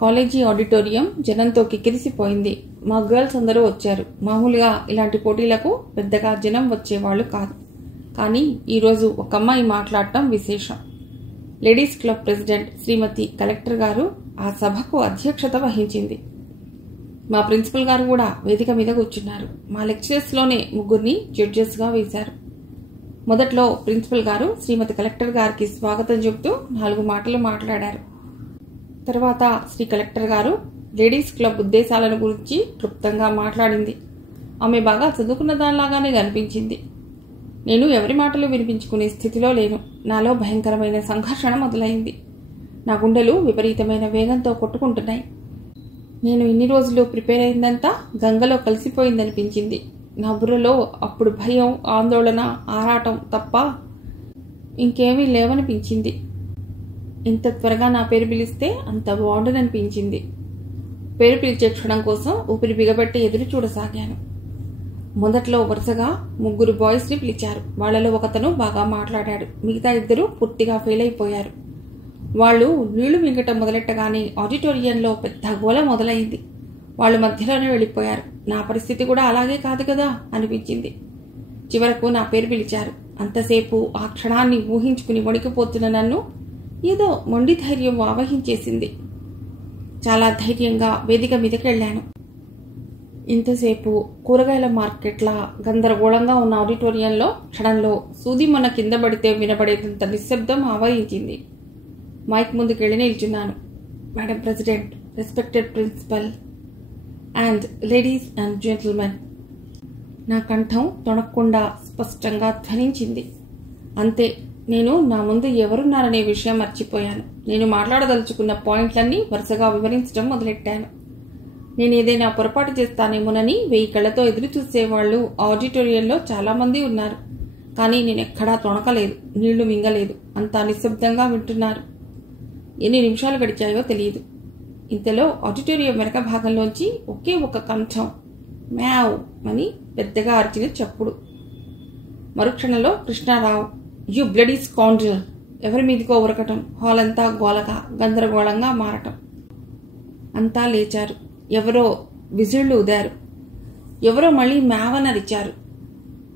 College auditorium జనంతో కిక్కిరిసిపోయింది. మా girls అందరూ వచ్చారు. మామూలుగా ఇలాంటి పోటీలకు పెద్దగా జనం వచ్చేవాళ్లు కాదు. కానీ ఈరోజు ఒక అమ్మాయి మాట్లాడటం విశేషం. లేడీస్ క్లబ్ ప్రెసిడెంట్ శ్రీమతి కలెక్టర్ గారు ఆ సభకు అధ్యక్షత వహించింది. మా ప్రిన్సిపల్ గారు కూడా వేదిక మీద కూర్చున్నారు. మా లెక్చరర్స్లోనే ముగ్గురిని జడ్జెస్గా వేశారు. మొదట్లో ప్రిన్సిపల్ గారు శ్రీమతి కలెక్టర్ గారికి స్వాగతం చెబుతూ 4 మాటలు మాట్లాడారు. తర్వాత శ్రీ కలెక్టర్ గారు లేడీస్ క్లబ్ ఉద్దేశాలను గురించి క్లుప్తంగా మాట్లాడింది. ఆమె బాగా చదువుకున్న దానిలాగానే కనిపించింది. నేను ఎవరి మాటలు వినిపించుకునే స్థితిలో లేను. నాలో భయంకరమైన సంఘర్షణ మొదలైంది. నా గుండెలు విపరీతమైన వేగంతో కొట్టుకుంటున్నాయి. నేను ఇన్ని రోజులు ప్రిపేర్ అయిందంతా గంగలో కలిసిపోయిందనిపించింది. నా బుర్రలో అప్పుడు భయం, ఆందోళన, ఆరాటం తప్ప ఇంకేమీ లేవనిపించింది. ఇంత త్వరగా నా పేరు పిలిస్తే అంత బాగుండననిపించింది. పేరు పిలిచే క్షణం కోసం ఊపిరి బిగబెట్టి ఎదురు చూడసాగాను. మొదట్లో వరుసగా 3 బాయ్స్ని పిలిచారు. వాళ్లలో ఒకతను బాగా మాట్లాడాడు. మిగతా 2 పూర్తిగా ఫెయిల్ అయిపోయారు. వాళ్ళు నీళ్లు మింగటం మొదలెట్టగానే ఆడిటోరియంలో పెద్ద గోల మొదలైంది. వాళ్ళు మధ్యలోనే వెళ్ళిపోయారు. నా పరిస్థితి కూడా అలాగే కాదు కదా అనిపించింది. చివరకు నా పేరు పిలిచారు. అంతసేపు ఆ క్షణాన్ని ఊహించుకుని వణికిపోతున్న నన్ను ఏదో మొండి ధైర్యం ఆవహించేసింది. చాలా ధైర్యంగా వేదిక మీదకెళ్లాను. ఇంతసేపు కూరగాయల మార్కెట్లా గందరగోళంగా ఉన్న ఆడిటోరియంలో క్షణంలో సూది మొన్న కింద పడితే వినబడేంత నిశ్శబ్దం ఆవహించింది. మైక్ ముందుకెళ్లి నిల్చున్నాను. Madam president, respected principal and ladies and gentlemen. నా కంఠం తొణక్కుండా స్పష్టంగా ధ్వనించింది. అంతే, నేను నా ముందు ఎవరున్నారనే విషయం మర్చిపోయాను. నేను మాట్లాడదలుచుకున్న పాయింట్లన్నీ వరుసగా వివరించడం మొదలెట్టాను. నేనేదైనా పొరపాటు చేస్తానేమోనని 1000 కళ్లతో ఎదురు చూసేవాళ్లు ఆడిటోరియంలో చాలామంది ఉన్నారు. కానీ నేనెక్కడా తొణకలేదు, నీళ్లు మింగలేదు. అంతా నిశ్శబ్దంగా వింటున్నారు. ఎన్ని నిమిషాలు గడిచాయో తెలియదు. ఇంతలో ఆడిటోరియం వెనక భాగంలోంచి ఒకే ఒక కంఠం మ్యావ్ అని పెద్దగా అరిచిన చప్పుడు. మరుక్షణంలో కృష్ణారావు, యు బ్లడీ స్కౌండ్రల్, ఎవరి మీదకో ఉరకటం, హాల్ అంతా గోలగా గందరగోళంగా మారటం. అంతా లేచారు. ఎవరో విజిళ్లు ఊదారు. ఎవరో మళ్ళీ మ్యావన్ అరిచారు.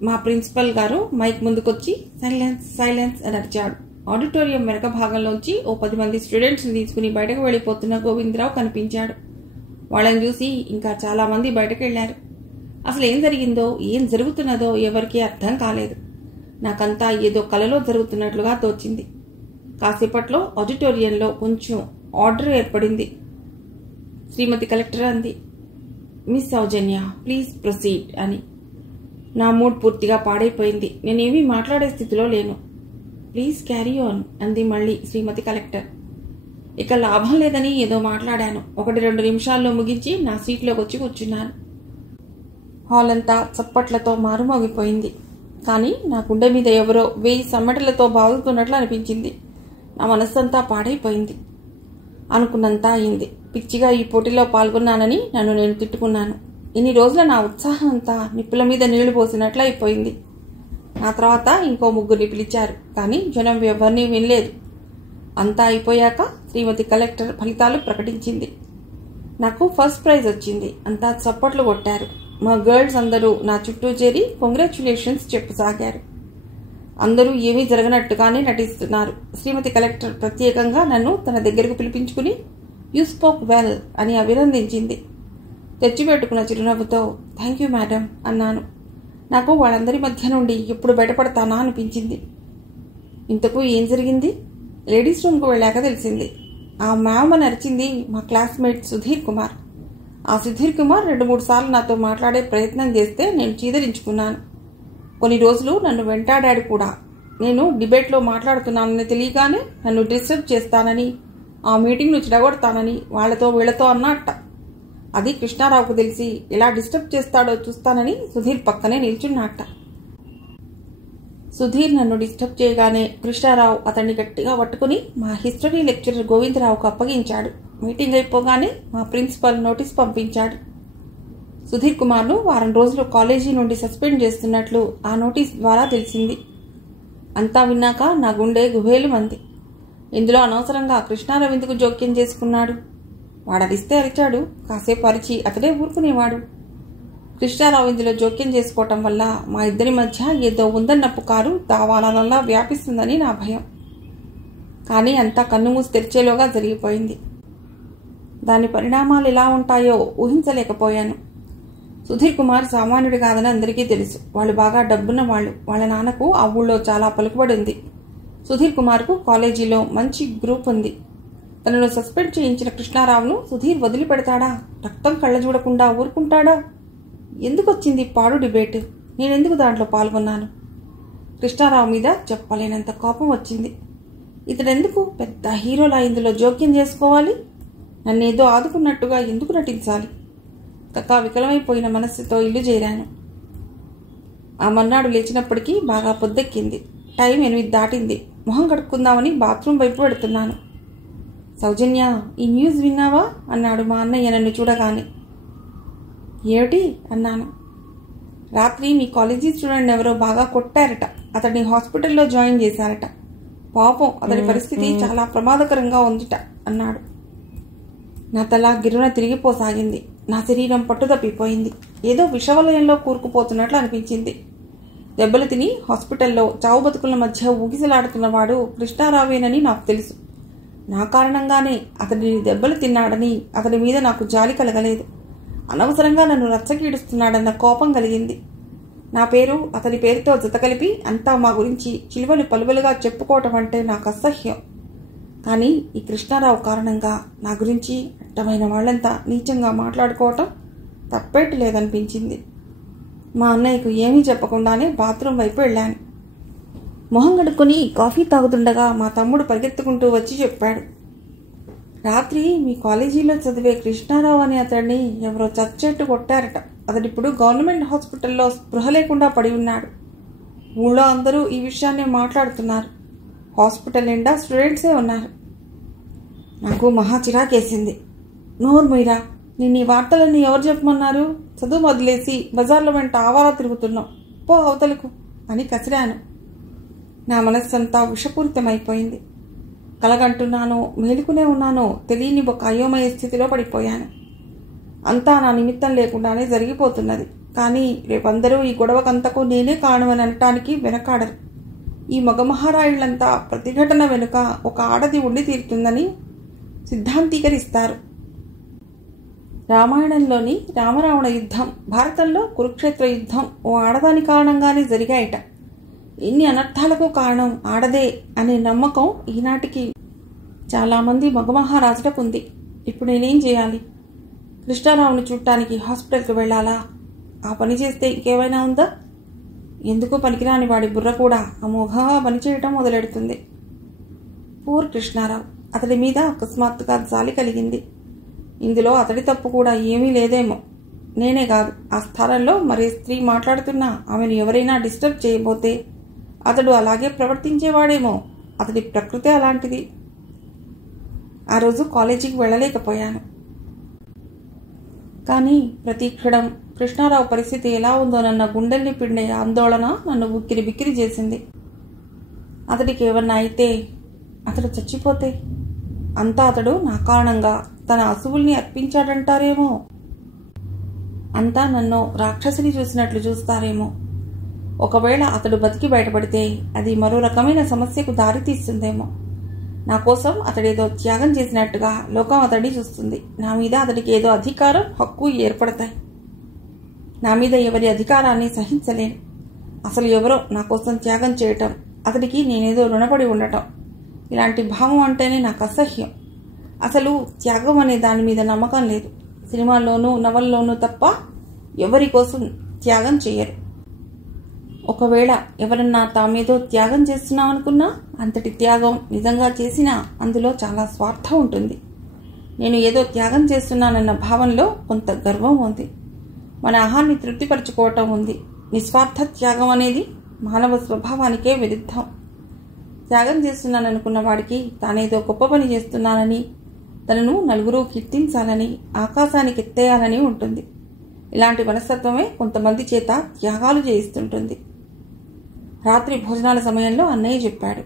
మా ప్రిన్సిపల్ గారు మైక్ ముందుకొచ్చి సైలెన్స్ సైలెన్స్ అని అరిచాడు. ఆడిటోరియం వెనక భాగంలోంచి ఓ 10 మంది స్టూడెంట్స్ని తీసుకుని బయటకు వెళ్లిపోతున్న గోవిందరావు కనిపించాడు. వాళ్ళని చూసి ఇంకా చాలా మంది బయటకు వెళ్లారు. అసలు ఏం జరిగిందో, ఏం జరుగుతున్నదో ఎవరికీ అర్థం కాలేదు. నాకంతా ఏదో కలలో జరుగుతున్నట్లుగా తోచింది. కాసేపట్లో ఆడిటోరియంలో కొంచెం ఆర్డర్ ఏర్పడింది. శ్రీమతి కలెక్టర్ అంది, మిస్ సౌజన్య ప్లీజ్ ప్రొసీడ్ అని. నా మూడ్ పూర్తిగా పాడైపోయింది. నేనేమీ మాట్లాడే స్థితిలో లేను. ప్లీజ్ క్యారీ ఆన్ అంది మళ్ళీ శ్రీమతి కలెక్టర్. ఇక లాభం లేదని ఏదో మాట్లాడాను. 1-2 నిమిషాల్లో ముగించి నా సీట్లోకి వచ్చి కూర్చున్నాను. హాల్ అంతా చప్పట్లతో మారుమోగిపోయింది. కానీ నా గుండె మీద ఎవరో 1000 సమ్మెటలతో బాదుతున్నట్లు అనిపించింది. నా మనస్సంతా పాడైపోయింది. అనుకున్నంత అయింది. పిచ్చిగా ఈ పోటీలో పాల్గొన్నానని నన్ను నేను తిట్టుకున్నాను. ఇన్ని రోజుల నా ఉత్సాహం అంతా నిప్పుల మీద నీళ్లు పోసినట్లు అయిపోయింది. నా తర్వాత ఇంకో 3 పిలిచారు. కానీ జనం ఎవరినీ వినలేదు. అంతా అయిపోయాక శ్రీమతి కలెక్టర్ ఫలితాలు ప్రకటించింది. నాకు ఫస్ట్ ప్రైజ్ వచ్చింది. అంతా చప్పట్లు కొట్టారు. మా గర్ల్స్ అందరూ నా చుట్టూ చేరి కంగ్రాచ్యులేషన్స్ చెప్పసాగారు. అందరూ ఏమీ జరగనట్టుగానే నటిస్తున్నారు. శ్రీమతి కలెక్టర్ ప్రత్యేకంగా నన్ను తన దగ్గరకు పిలిపించుకుని యూ స్పోక్ వెల్ అని అభినందించింది. తెచ్చిపెట్టుకున్న చిరునవ్వుతో థ్యాంక్ యూ మేడం అన్నాను. నాకు వాళ్ళందరి మధ్య నుండి ఎప్పుడు బయటపడతానా అనిపించింది. ఇంతకు ఏం జరిగింది? లేడీస్ రూమ్కు వెళ్ళాక తెలిసింది. ఆ మ్యామ్ అని అరిచింది మా క్లాస్మేట్ సుధీర్ కుమార్. ఆ సుధీర్ కుమార్ 2-3 సార్లు నాతో మాట్లాడే ప్రయత్నం చేస్తే నేను చీదరించుకున్నాను. కొన్ని రోజులు నన్ను వెంటాడాడు కూడా. నేను డిబేట్లో మాట్లాడుతున్నానని తెలియగానే నన్ను డిస్టర్బ్ చేస్తానని, ఆ మీటింగ్ను చెడగొడతానని వాళ్లతో వీళ్లతో అన్నట్ట. అది కృష్ణారావుకు తెలిసి ఎలా డిస్టర్బ్ చేస్తాడో చూస్తానని సుధీర్ పక్కనే నిల్చున్నట్ట. సుధీర్ నన్ను డిస్టర్బ్ చేయగానే కృష్ణారావు అతన్ని గట్టిగా పట్టుకుని మా హిస్టరీ లెక్చరర్ గోవిందరావుకు అప్పగించాడు. మీటింగ్ అయిపోగానే మా ప్రిన్సిపల్ నోటీస్ పంపించాడు. సుధీర్ కుమార్ను 1 వారం రోజులు కాలేజీ నుండి సస్పెండ్ చేస్తున్నట్లు ఆ నోటీస్ ద్వారా తెలిసింది. అంతా విన్నాక నా గుండె గుబేలుమంది. ఇందులో అనవసరంగా కృష్ణారావు ఎందుకు జోక్యం చేసుకున్నాడు? వాడరిస్తే అరిచాడు, కాసేపు అరిచి అతడే ఊరుకునేవాడు. కృష్ణారావు ఇందులో జోక్యం చేసుకోవటం వల్ల మా ఇద్దరి మధ్య ఏదో ఉందన్న పుకారు దావానలా వ్యాపిస్తుందని నా భయం. కానీ అంతా కన్నుమూసి తెరిచేలోగా జరిగిపోయింది. దాని పరిణామాలు ఎలా ఉంటాయో ఊహించలేకపోయాను. సుధీర్ కుమార్ సామాన్యుడు కాదని అందరికీ తెలుసు. వాళ్ళు బాగా డబ్బున్న వాళ్ళు. వాళ్ళ నాన్నకు ఆ ఊళ్ళో చాలా పలుకుబడి ఉంది. సుధీర్ కుమార్కు కాలేజీలో మంచి గ్రూప్ ఉంది. తనను సస్పెండ్ చేయించిన కృష్ణారావును సుధీర్ వదిలిపెడతాడా? రక్తం కళ్ళ చూడకుండా ఊరుకుంటాడా? ఎందుకు వచ్చింది పాడు డిబేట్? నేనెందుకు దాంట్లో పాల్గొన్నాను? కృష్ణారావు మీద చెప్పలేనంత కోపం వచ్చింది. ఇతడెందుకు పెద్ద హీరోలా ఇందులో జోక్యం చేసుకోవాలి? నన్నేదో ఆదుకున్నట్టుగా ఎందుకు నటించాలి? కక్కా వికలమైపోయిన మనస్సుతో ఇల్లు చేరాను. ఆ మర్నాడు లేచినప్పటికీ బాగా పొద్దెక్కింది. టైం 8 దాటింది. మొహం కడుక్కుందామని బాత్రూం వైపు పెడుతున్నాను. సౌజన్య, ఈ న్యూస్ విన్నావా అన్నాడు మా అన్నయ్య నన్ను చూడగానే. ఏమిటి అన్నాను. రాత్రి మీ కాలేజీ స్టూడెంట్ ఎవరో బాగా కొట్టారట. అతడిని హాస్పిటల్లో జాయిన్ చేశారట. పాపం అతడి పరిస్థితి చాలా ప్రమాదకరంగా ఉందిట అన్నాడు. నా తల గిర్రున తిరిగిపోసాగింది. నా శరీరం పట్టుదప్పిపోయింది. ఏదో విషవలయంలో కూరుకుపోతున్నట్లు అనిపించింది. దెబ్బలు తిని హాస్పిటల్లో చావు బతుకుల మధ్య ఊగిసలాడుతున్నవాడు కృష్ణారావేనని నాకు తెలుసు. నా కారణంగానే అతడిని దెబ్బలు తిన్నాడని అతడి మీద నాకు జాలి కలగలేదు. అనవసరంగా నన్ను రచ్చకీడుస్తున్నాడన్న కోపం కలిగింది. నా పేరు అతడి పేరుతో జతకలిపి అంతా మా గురించి చిలువలు పలువలుగా చెప్పుకోవటం అంటే నాకు అసహ్యం. కానీ ఈ కృష్ణారావు కారణంగా నా గురించి అడ్డమైన వాళ్లంతా నీచంగా మాట్లాడుకోవటం తప్పేట్టు లేదనిపించింది. మా అన్నయ్యకు ఏమీ చెప్పకుండానే బాత్రూం వైపు వెళ్ళాను. మొహం కడుక్కొని కాఫీ తాగుతుండగా మా తమ్ముడు పరిగెత్తుకుంటూ వచ్చి చెప్పాడు, రాత్రి మీ కాలేజీలో చదివే కృష్ణారావు అనే అతడిని ఎవరో చచ్చేట్టు కొట్టారట. అతడిప్పుడు గవర్నమెంట్ హాస్పిటల్లో స్పృహ లేకుండా పడి ఉన్నాడు. ఊళ్ళో అందరూ ఈ విషయాన్ని మాట్లాడుతున్నారు. హాస్పిటల్ నిండా స్టూడెంట్సే ఉన్నారు. నాకు మహా చిరాకేసింది. నోరు మీరా, నిన్న ఈ వార్తలన్నీ ఎవరు చెప్పమన్నారు? చదువు వదిలేసి బజార్ల వెంట ఆవారా తిరుగుతున్నాం, పో అవతలకు అని కసిరాను. నా మనస్సంతా విషపూరితమైపోయింది. కలగంటున్నానో మేలుకునే ఉన్నానో తెలియని ఒక అయోమయ స్థితిలో పడిపోయాను. అంతా నా నిమిత్తం లేకుండానే జరిగిపోతున్నది. కానీ రేపందరూ ఈ గొడవకంతకు నేనే కారణమని అనటానికి వెనకాడరు. ఈ మగమహారాయుళ్లంతా ప్రతిఘటన వెనుక ఒక ఆడది ఉండి తీరుతుందని సిద్ధాంతీకరిస్తారు. రామాయణంలోని రామరావణ యుద్ధం, భారతంలో కురుక్షేత్ర యుద్ధం ఓ ఆడదాని కారణంగానే జరిగాయట. ఇన్ని అనర్థాలకు కారణం ఆడదే అనే నమ్మకం ఈనాటికి చాలామంది మగమహారాజులకు ఉంది. ఇప్పుడు నేనేం చేయాలి? కృష్ణారావుని చూడటానికి హాస్పిటల్కి వెళ్ళాలా? ఆ పని చేస్తే ఇంకేమైనా ఉందా? ఎందుకు పనికిరాని వాడి బుర్ర కూడా అమోఘంగా పనిచేయటం మొదలెడుతుంది. పూర్ కృష్ణారావు. అతడి మీద అకస్మాత్తుగా జాలి కలిగింది. ఇందులో అతడి తప్పు కూడా ఏమీ లేదేమో. నేనే కాదు, ఆ స్థానంలో మరే స్త్రీ మాట్లాడుతున్నా ఆమెను ఎవరైనా డిస్టర్బ్ చేయబోతే అతడు అలాగే ప్రవర్తించేవాడేమో. అతడి ప్రకృతి అలాంటిది. ఆ రోజు కాలేజీకి వెళ్ళలేకపోయాను. కానీ ప్రతి క్షణం కృష్ణారావు పరిస్థితి ఎలా ఉందోనన్న గుండెల్ని పిండే ఆందోళన నన్ను ఉక్కిరి బిక్కిరి చేసింది. అతడికి ఏమన్నా అయితే, అతడు చచ్చిపోతే, అంతా అతడు నా కారణంగా తన అసువుల్ని అర్పించాడంటారేమో. అంతా నన్ను రాక్షసిని చూసినట్లు చూస్తారేమో. ఒకవేళ అతడు బతికి బయటపడితే అది మరో రకమైన సమస్యకు దారి తీస్తుందేమో. నా కోసం అతడేదో త్యాగం చేసినట్టుగా లోకం అతడిని చూస్తుంది. నా మీద అతడికి ఏదో అధికారం, హక్కు ఏర్పడతాయి. నా మీద ఎవరి అధికారాన్ని సహించలేను. అసలు ఎవరో నా కోసం త్యాగం చేయటం, అతడికి నేనేదో రుణపడి ఉండటం, ఇలాంటి భావం అంటేనే నాకు అసహ్యం. అసలు త్యాగం అనే దాని మీద నమ్మకం లేదు. సినిమాల్లోనూ నవల్లోనూ తప్ప ఎవరి కోసం త్యాగం చేయరు. ఒకవేళ ఎవరన్నా తామేదో త్యాగం చేస్తున్నామనుకున్నా అంతటి త్యాగం నిజంగా చేసినా అందులో చాలా స్వార్థం ఉంటుంది. నేను ఏదో త్యాగం చేస్తున్నానన్న భావంలో కొంత గర్వం ఉంది. మన ఆహాన్ని తృప్తిపరచుకోవటం ఉంది. నిస్వార్థ త్యాగం అనేది మానవ స్వభావానికే విరుద్ధం. త్యాగం చేస్తున్నాననుకున్న వాడికి తానేదో గొప్ప పని చేస్తున్నానని, తనను నలుగురు కీర్తించాలని, ఆకాశానికి ఎత్తేయాలని ఉంటుంది. ఇలాంటి మనస్తత్వమే కొంతమంది చేత త్యాగాలు చేయిస్తుంటుంది. రాత్రి భోజనాల సమయంలో అన్నయ్య చెప్పాడు,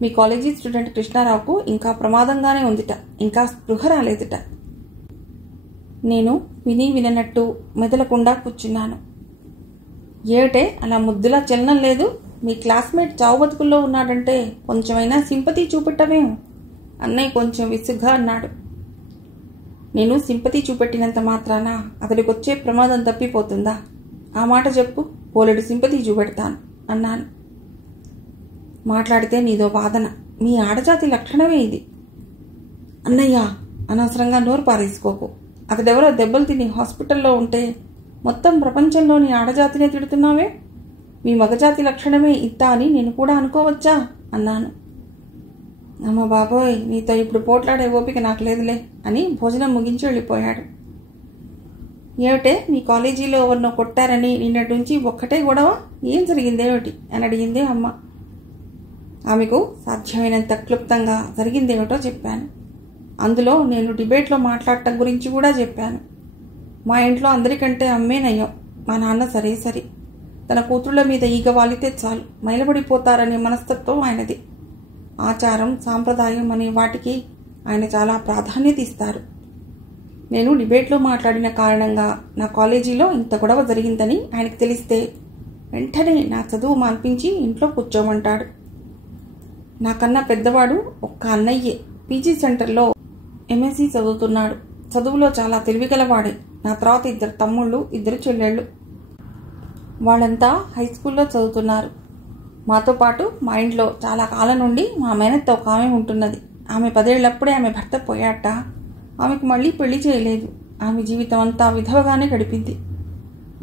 మీ కాలేజీ స్టూడెంట్ కృష్ణారావుకు ఇంకా ప్రమాదంగానే ఉందిట, ఇంకా స్పృహ రాలేదుట. నేను విని విననట్టు మెదలకుండా కూర్చున్నాను. ఏమిటే అలా ముద్దులా చలనం లేదు? మీ క్లాస్మేట్ చావు బతుకుల్లో ఉన్నాడంటే కొంచెమైనా సింపతి చూపెట్టమేం? అన్నయ్య కొంచెం విసుగ్గా అన్నాడు. నేను సింపతి చూపెట్టినంత మాత్రాన అతడికి వచ్చే ప్రమాదం తప్పిపోతుందా? ఆ మాట చెప్పు, పోలెడు సింపతి చూపెడతాను అన్నాను. మాట్లాడితే నీదో వాదన, మీ ఆడజాతి లక్షణమే ఇది. అన్నయ్య, అనవసరంగా నోరు పారేసుకోకు. అతడెవరో దెబ్బలు తిని హాస్పిటల్లో ఉంటే మొత్తం ప్రపంచంలోని ఆడజాతినే తిడుతున్నావే. మీ మగజాతి లక్షణమే ఇంత అని నేను కూడా అనుకోవచ్చా అన్నాను. అమ్మ బాబోయ్, నీతో ఇప్పుడు పోట్లాడే ఓపిక నాకు లేదులే అని భోజనం ముగించి వెళ్ళిపోయాడు. ఏమిటే, మీ కాలేజీలో ఎవరినో కొట్టారని నిన్నటి నుంచి ఒక్కటే గొడవ? ఏం జరిగిందేమిటి అని అడిగింది అమ్మ. ఆమెకు సాధ్యమైనంత క్లుప్తంగా జరిగిందేమిటో చెప్పాను. అందులో నేను డిబేట్లో మాట్లాడటం గురించి కూడా చెప్పాను. మా ఇంట్లో అందరికంటే అమ్మే నయ్యం. మా నాన్న సరే సరి, తన కూతుళ్ల మీద ఈగ వాలితే చాలు మైలబడిపోతారనే మనస్తత్వం ఆయనది. ఆచారం, సాంప్రదాయం అనే వాటికి ఆయన చాలా ప్రాధాన్యత ఇస్తారు. నేను డిబేట్లో మాట్లాడిన కారణంగా నా కాలేజీలో ఇంత గొడవ జరిగిందని ఆయనకు తెలిస్తే వెంటనే నా చదువు మాన్పించి ఇంట్లో కూర్చోమంటాడు. నాకన్నా పెద్దవాడు ఒక్క అన్నయ్యే పీజీ సెంటర్లో ఎంఎస్సీ చదువుతున్నాడు. చదువులో చాలా తెలివిగలవాడే. నా తర్వాత 2 తమ్ముళ్ళు, 2 చెల్లెళ్ళు. వాళ్ళంతా హై స్కూల్లో చదువుతున్నారు. మాతో పాటు మా ఇంట్లో చాలా కాలం నుండి మా మేనత్త ఒక ఆమె ఉంటున్నది. ఆమె 10 ఏళ్లప్పుడే ఆమె భర్త పోయాట. ఆమెకు మళ్ళీ పెళ్లి చేయలేదు. ఆమె జీవితం అంతా విధవగానే గడిపింది.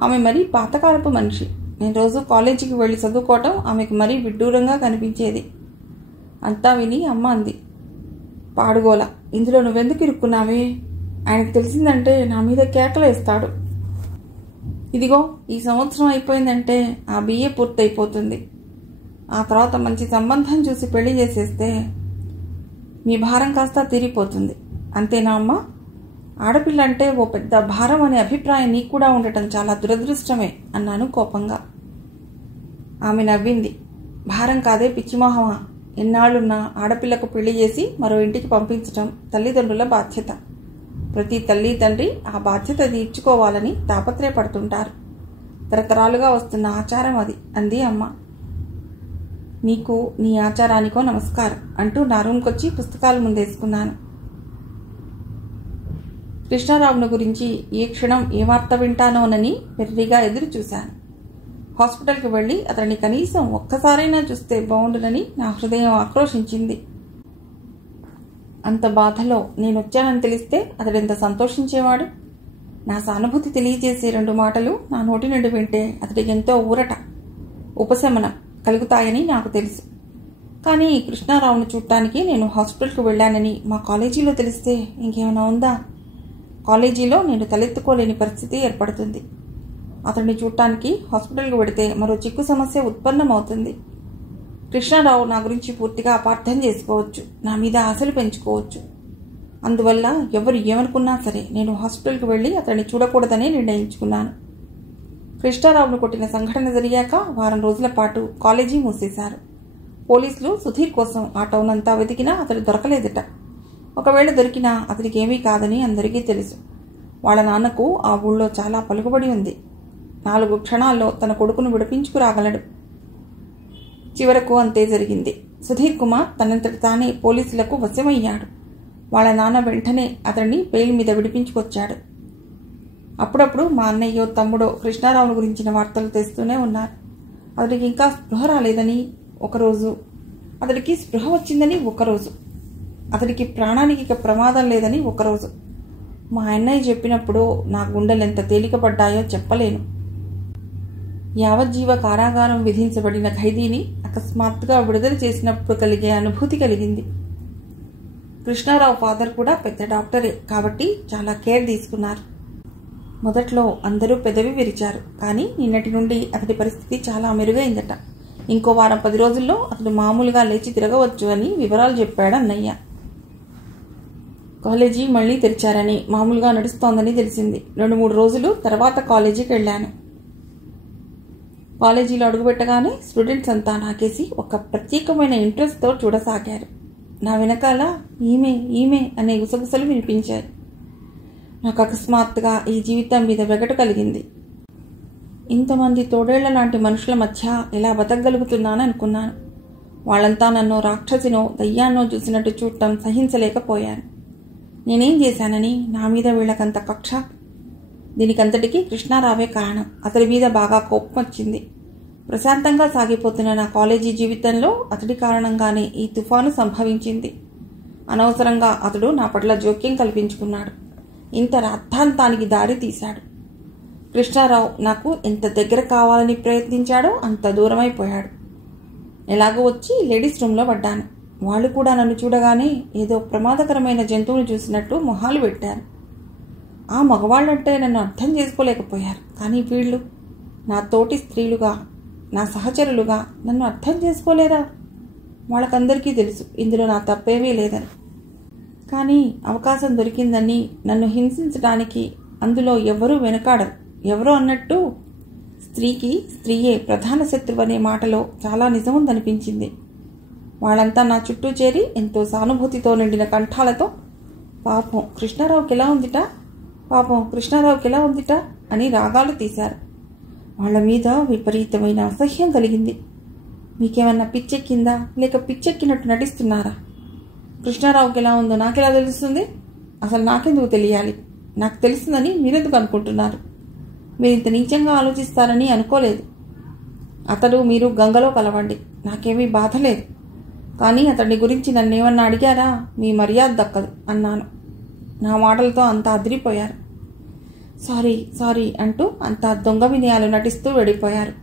ఆమె మరీ పాతకాలపు మనిషి. నేను రోజు కాలేజీకి వెళ్ళి చదువుకోవటం ఆమెకు మరీ విడ్డూరంగా కనిపించేది. అంతా విని అమ్మ అంది, పాడుగోల, ఇందులో నువ్వెందుకు ఇరుక్కున్నావే? ఆయనకు తెలిసిందంటే నా మీద కేకలేస్తాడు. ఇదిగో ఈ సంవత్సరం అయిపోయిందంటే ఆ బిఏ పూర్తయిపోతుంది. ఆ తర్వాత మంచి సంబంధం చూసి పెళ్లి చేసేస్తే మీ భారం కాస్త తీరిపోతుంది. అంతేనా అమ్మ? ఆడపిల్ల అంటే ఓ పెద్ద భారం అనే అభిప్రాయం నీకు కూడా ఉండటం చాలా దురదృష్టమే అన్నాను కోపంగా. ఆమె నవ్వింది. భారం కాదే పిచ్చిమోహమా, ఎన్నాళ్ళున్నా ఆడపిల్లకు పెళ్లి చేసి మరో ఇంటికి పంపించటం తల్లిదండ్రుల బాధ్యత. ప్రతి తల్లి తండ్రి ఆ బాధ్యత తీర్చుకోవాలని తాపత్రయపడుతుంటారు. తరతరాలుగా వస్తున్న ఆచారం అది అంది అమ్మ. నీకు నీ ఆచారానికో నమస్కారం అంటూ నా రూమ్కొచ్చి పుస్తకాలు ముందేసుకున్నాను. కృష్ణారావును గురించి ఏ క్షణం ఏ వార్త వింటానోనని వెర్రిగా ఎదురు చూశాను. హాస్పిటల్కి వెళ్ళి అతన్ని కనీసం ఒక్కసారైనా చూస్తే బాగుండునని నా హృదయం ఆక్రోశించింది. అంత బాధలో నేనొచ్చానని తెలిస్తే అతడెంత సంతోషించేవాడు. నా సానుభూతి తెలియజేసే 2 మాటలు నా నోటి నుండి వింటే అతడికి ఎంతో ఊరట, ఉపశమనం కలుగుతాయని నాకు తెలుసు. కానీ కృష్ణారావును చూడటానికి నేను హాస్పిటల్కి వెళ్ళానని మా కాలేజీలో తెలిస్తే ఇంకేమైనా ఉందా? కాలేజీలో నేను తలెత్తుకోలేని పరిస్థితి ఏర్పడుతుంది. అతన్ని చూడటానికి హాస్పిటల్కి వెడితే మరో చిక్కు సమస్య ఉత్పన్నమవుతుంది. కృష్ణారావు నా గురించి పూర్తిగా అపార్థం చేసుకోవచ్చు, నా మీద ఆశలు పెంచుకోవచ్చు. అందువల్ల ఎవరు ఏమనుకున్నా సరే నేను హాస్పిటల్కి వెళ్ళి అతన్ని చూడకూడదని నిర్ణయించుకున్నాను. కృష్ణారావును కొట్టిన సంఘటన జరిగాక వారం రోజుల పాటు కాలేజీ మూసేశారు. పోలీసులు సుధీర్ కోసం ఆ టౌన్ అంతా వెతికినా అతడు దొరకలేదట. ఒకవేళ దొరికినా అతడికి ఏమీ కాదని అందరికీ తెలుసు. వాళ్ళ నాన్నకు ఆ ఊళ్ళో చాలా పలుకుబడి ఉంది. 4 క్షణాల్లో తన కొడుకును విడిపించుకురాగలడు. చివరకు అంతే జరిగింది. సుధీర్ కుమార్ తనంతటి తానే పోలీసులకు వశమయ్యాడు. వాళ్ళ నాన్న వెంటనే అతన్ని బెయిల్ మీద విడిపించుకొచ్చాడు. అప్పుడప్పుడు మా అన్నయ్యో తమ్ముడో కృష్ణారావును గురించిన వార్తలు తెస్తూనే ఉన్నారు. అతడికి ఇంకా స్పృహ రాలేదని ఒకరోజు, అతడికి స్పృహ వచ్చిందని ఒకరోజు, అతడికి ప్రాణానికి ఇక ప్రమాదం లేదని ఒకరోజు. మా అన్నయ్య చెప్పినప్పుడు నా గుండెలు ఎంత తేలికపడ్డాయో చెప్పలేను. యావజ్జీవ కారాగారం విధించబడిన ఖైదీని అకస్మాత్తుగా విడుదల చేసినప్పుడు కలిగే అనుభూతి కలిగింది. కృష్ణారావు ఫాదర్ కూడా పెద్ద డాక్టరే కాబట్టి చాలా కేర్ తీసుకున్నారు. మొదట్లో అందరూ పెదవి విరిచారు. కానీ నిన్నటి నుండి అతడి పరిస్థితి చాలా మెరుగైందట. ఇంకో వారం 10 రోజుల్లో అతడు మామూలుగా లేచి తిరగవచ్చు అని వివరాలు చెప్పాడు అన్నయ్య. కాలేజీ మళ్లీ తెరిచారని, మామూలుగా నడుస్తోందని తెలిసింది. 2-3 రోజులు తర్వాత కాలేజీకి వెళ్ళాను. కాలేజీలో అడుగుపెట్టగానే స్టూడెంట్స్ అంతా నాకేసి ఒక ప్రత్యేకమైన ఇంట్రెస్ట్తో చూడసాగారు. నా వెనకాల ఈమె ఈమె అనే గుసగుసలు వినిపించాయి. నాకు అకస్మాత్తుగా ఈ జీవితం మీద వెగటు కలిగింది. ఇంతమంది తోడేళ్ల లాంటి మనుషుల మధ్య ఎలా బతకగలుగుతున్నాను అనుకున్నాను. వాళ్ళంతా నన్ను రాక్షసినో దయ్యాన్నో చూసినట్టు చూడటం సహించలేకపోయాను. నేనేం చేశానని నా మీద వీళ్ళకంత కక్ష? దీనికంతటికీ కృష్ణారావే కారణం. అతడి మీద బాగా కోపం వచ్చింది. ప్రశాంతంగా సాగిపోతున్న నా కాలేజీ జీవితంలో అతడి కారణంగానే ఈ తుఫాను సంభవించింది. అనవసరంగా అతడు నా పట్ల జోక్యం కల్పించుకున్నాడు. ఇంత రాద్ధాంతానికి దారి తీశాడు. కృష్ణారావు నాకు ఎంత దగ్గర కావాలని ప్రయత్నించాడో అంత దూరమైపోయాడు. ఎలాగో వచ్చి లేడీస్ రూమ్లో పడ్డాను. వాళ్ళు కూడా నన్ను చూడగానే ఏదో ప్రమాదకరమైన జంతువును చూసినట్టు మొహాలు పెట్టారు. ఆ మగవాళ్ళంటే నన్ను అర్థం చేసుకోలేకపోయారు. కానీ వీళ్ళు నా తోటి స్త్రీలుగా, నా సహచరులుగా నన్ను అర్థం చేసుకోలేరా? వాళ్ళకందరికీ తెలుసు ఇందులో నా తప్పేమీ లేదని. కానీ అవకాశం దొరికిందని నన్ను హింసించడానికి అందులో ఎవరూ వెనకాడరు. ఎవరో అన్నట్టు స్త్రీకి స్త్రీయే ప్రధాన శత్రువు అనే మాటలో చాలా నిజముందనిపించింది. వాళ్ళంతా నా చుట్టూ చేరి ఎంతో సానుభూతితో నిండిన కంఠాలతో పాపం కృష్ణారావుకి ఎలా ఉందిట, పాపం కృష్ణారావుకి ఎలా ఉందిట అని రాగాలు తీశారు. వాళ్ళ మీద విపరీతమైన అసహ్యం కలిగింది. మీకేమన్నా పిచ్చెక్కిందా, లేక పిచ్చెక్కినట్టు నటిస్తున్నారా? కృష్ణారావుకి ఎలా ఉందో నాకెలా తెలుస్తుంది? అసలు నాకెందుకు తెలియాలి? నాకు తెలుస్తుందని మీరెందుకు అనుకుంటున్నారు? మీరు ఇంత నీచంగా ఆలోచిస్తారని అనుకోలేదు. అతడు మీరు గంగలో కలవండి, నాకేమీ బాధ లేదు. కానీ అతడి గురించి నన్నేమన్నా అడిగారా? మీ మర్యాద దక్కదు అన్నాను. నా మాటలతో అంతా అదిరిపోయారు. సారీ సారీ అంటూ అంతా దొంగ వినయాలు నటిస్తూ వెళ్ళిపోయారు.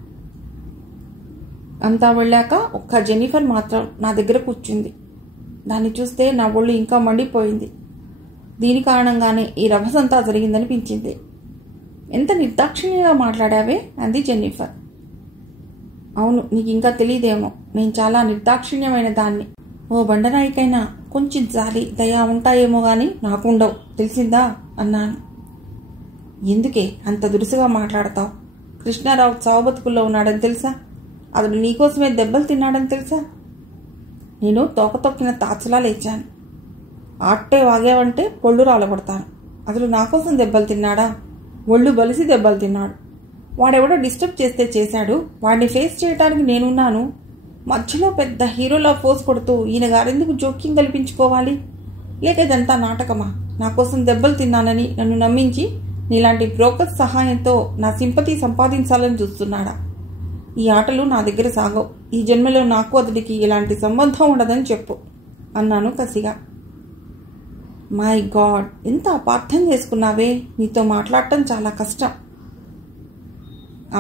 అంతా వెళ్ళాక ఒక్క జెన్నిఫర్ మాత్రం నా దగ్గర కూర్చుంది. దాన్ని చూస్తే నా ఒళ్ళు ఇంకా మండిపోయింది. దీని కారణంగానే ఈ రభసంతా జరిగిందనిపించింది. ఎంత నిర్దాక్షిణ్యంగా మాట్లాడావే అంది జెన్నిఫర్. అవును, నీకు ఇంకా తెలియదేమో, నేను చాలా నిర్దాక్షిణ్యమైన దాన్ని. ఓ బండరాయికైనా కొంచెం జాలి దయా ఉంటాయేమో గాని నాకుండవు, తెలిసిందా అన్నాను. ఎందుకే అంత దురుసుగా మాట్లాడతావు? కృష్ణారావు చావు బతుకుల్లో ఉన్నాడని తెలుసా? అతడు నీకోసమే దెబ్బలు తిన్నాడని తెలుసా? నేను తోకతొక్కిన తాచులా లేచాను. ఆట్టే వాగావంటే పొళ్ళు రాలగొడతాను. అతడు నా కోసం దెబ్బలు తిన్నాడా? ఒళ్ళు బలిసి దెబ్బలు తిన్నాడు. వాడెవడో డిస్టర్బ్ చేస్తే చేశాడు. వాడిని ఫేస్ చేయడానికి నేనున్నాను. మధ్యలో పెద్ద హీరోలా పోజ్ కొడుతూ ఈయన గారెందుకు జోక్యం కల్పించుకోవాలి? లేక ఇదంతా నాటకమా? నా కోసం దెబ్బలు తిన్నానని నన్ను నమ్మించి నీలాంటి బ్రోకర్స్ సహాయంతో నా సింపతి సంపాదించాలని చూస్తున్నాడా? ఈ ఆటలు నా దగ్గర సాగవు. ఈ జన్మలో నాకు అతడికి ఇలాంటి సంబంధం ఉండదని చెప్పు అన్నాను కసిగా. మై గాడ్, ఎంత అపార్థం చేసుకున్నావే. నీతో మాట్లాడటం చాలా కష్టం.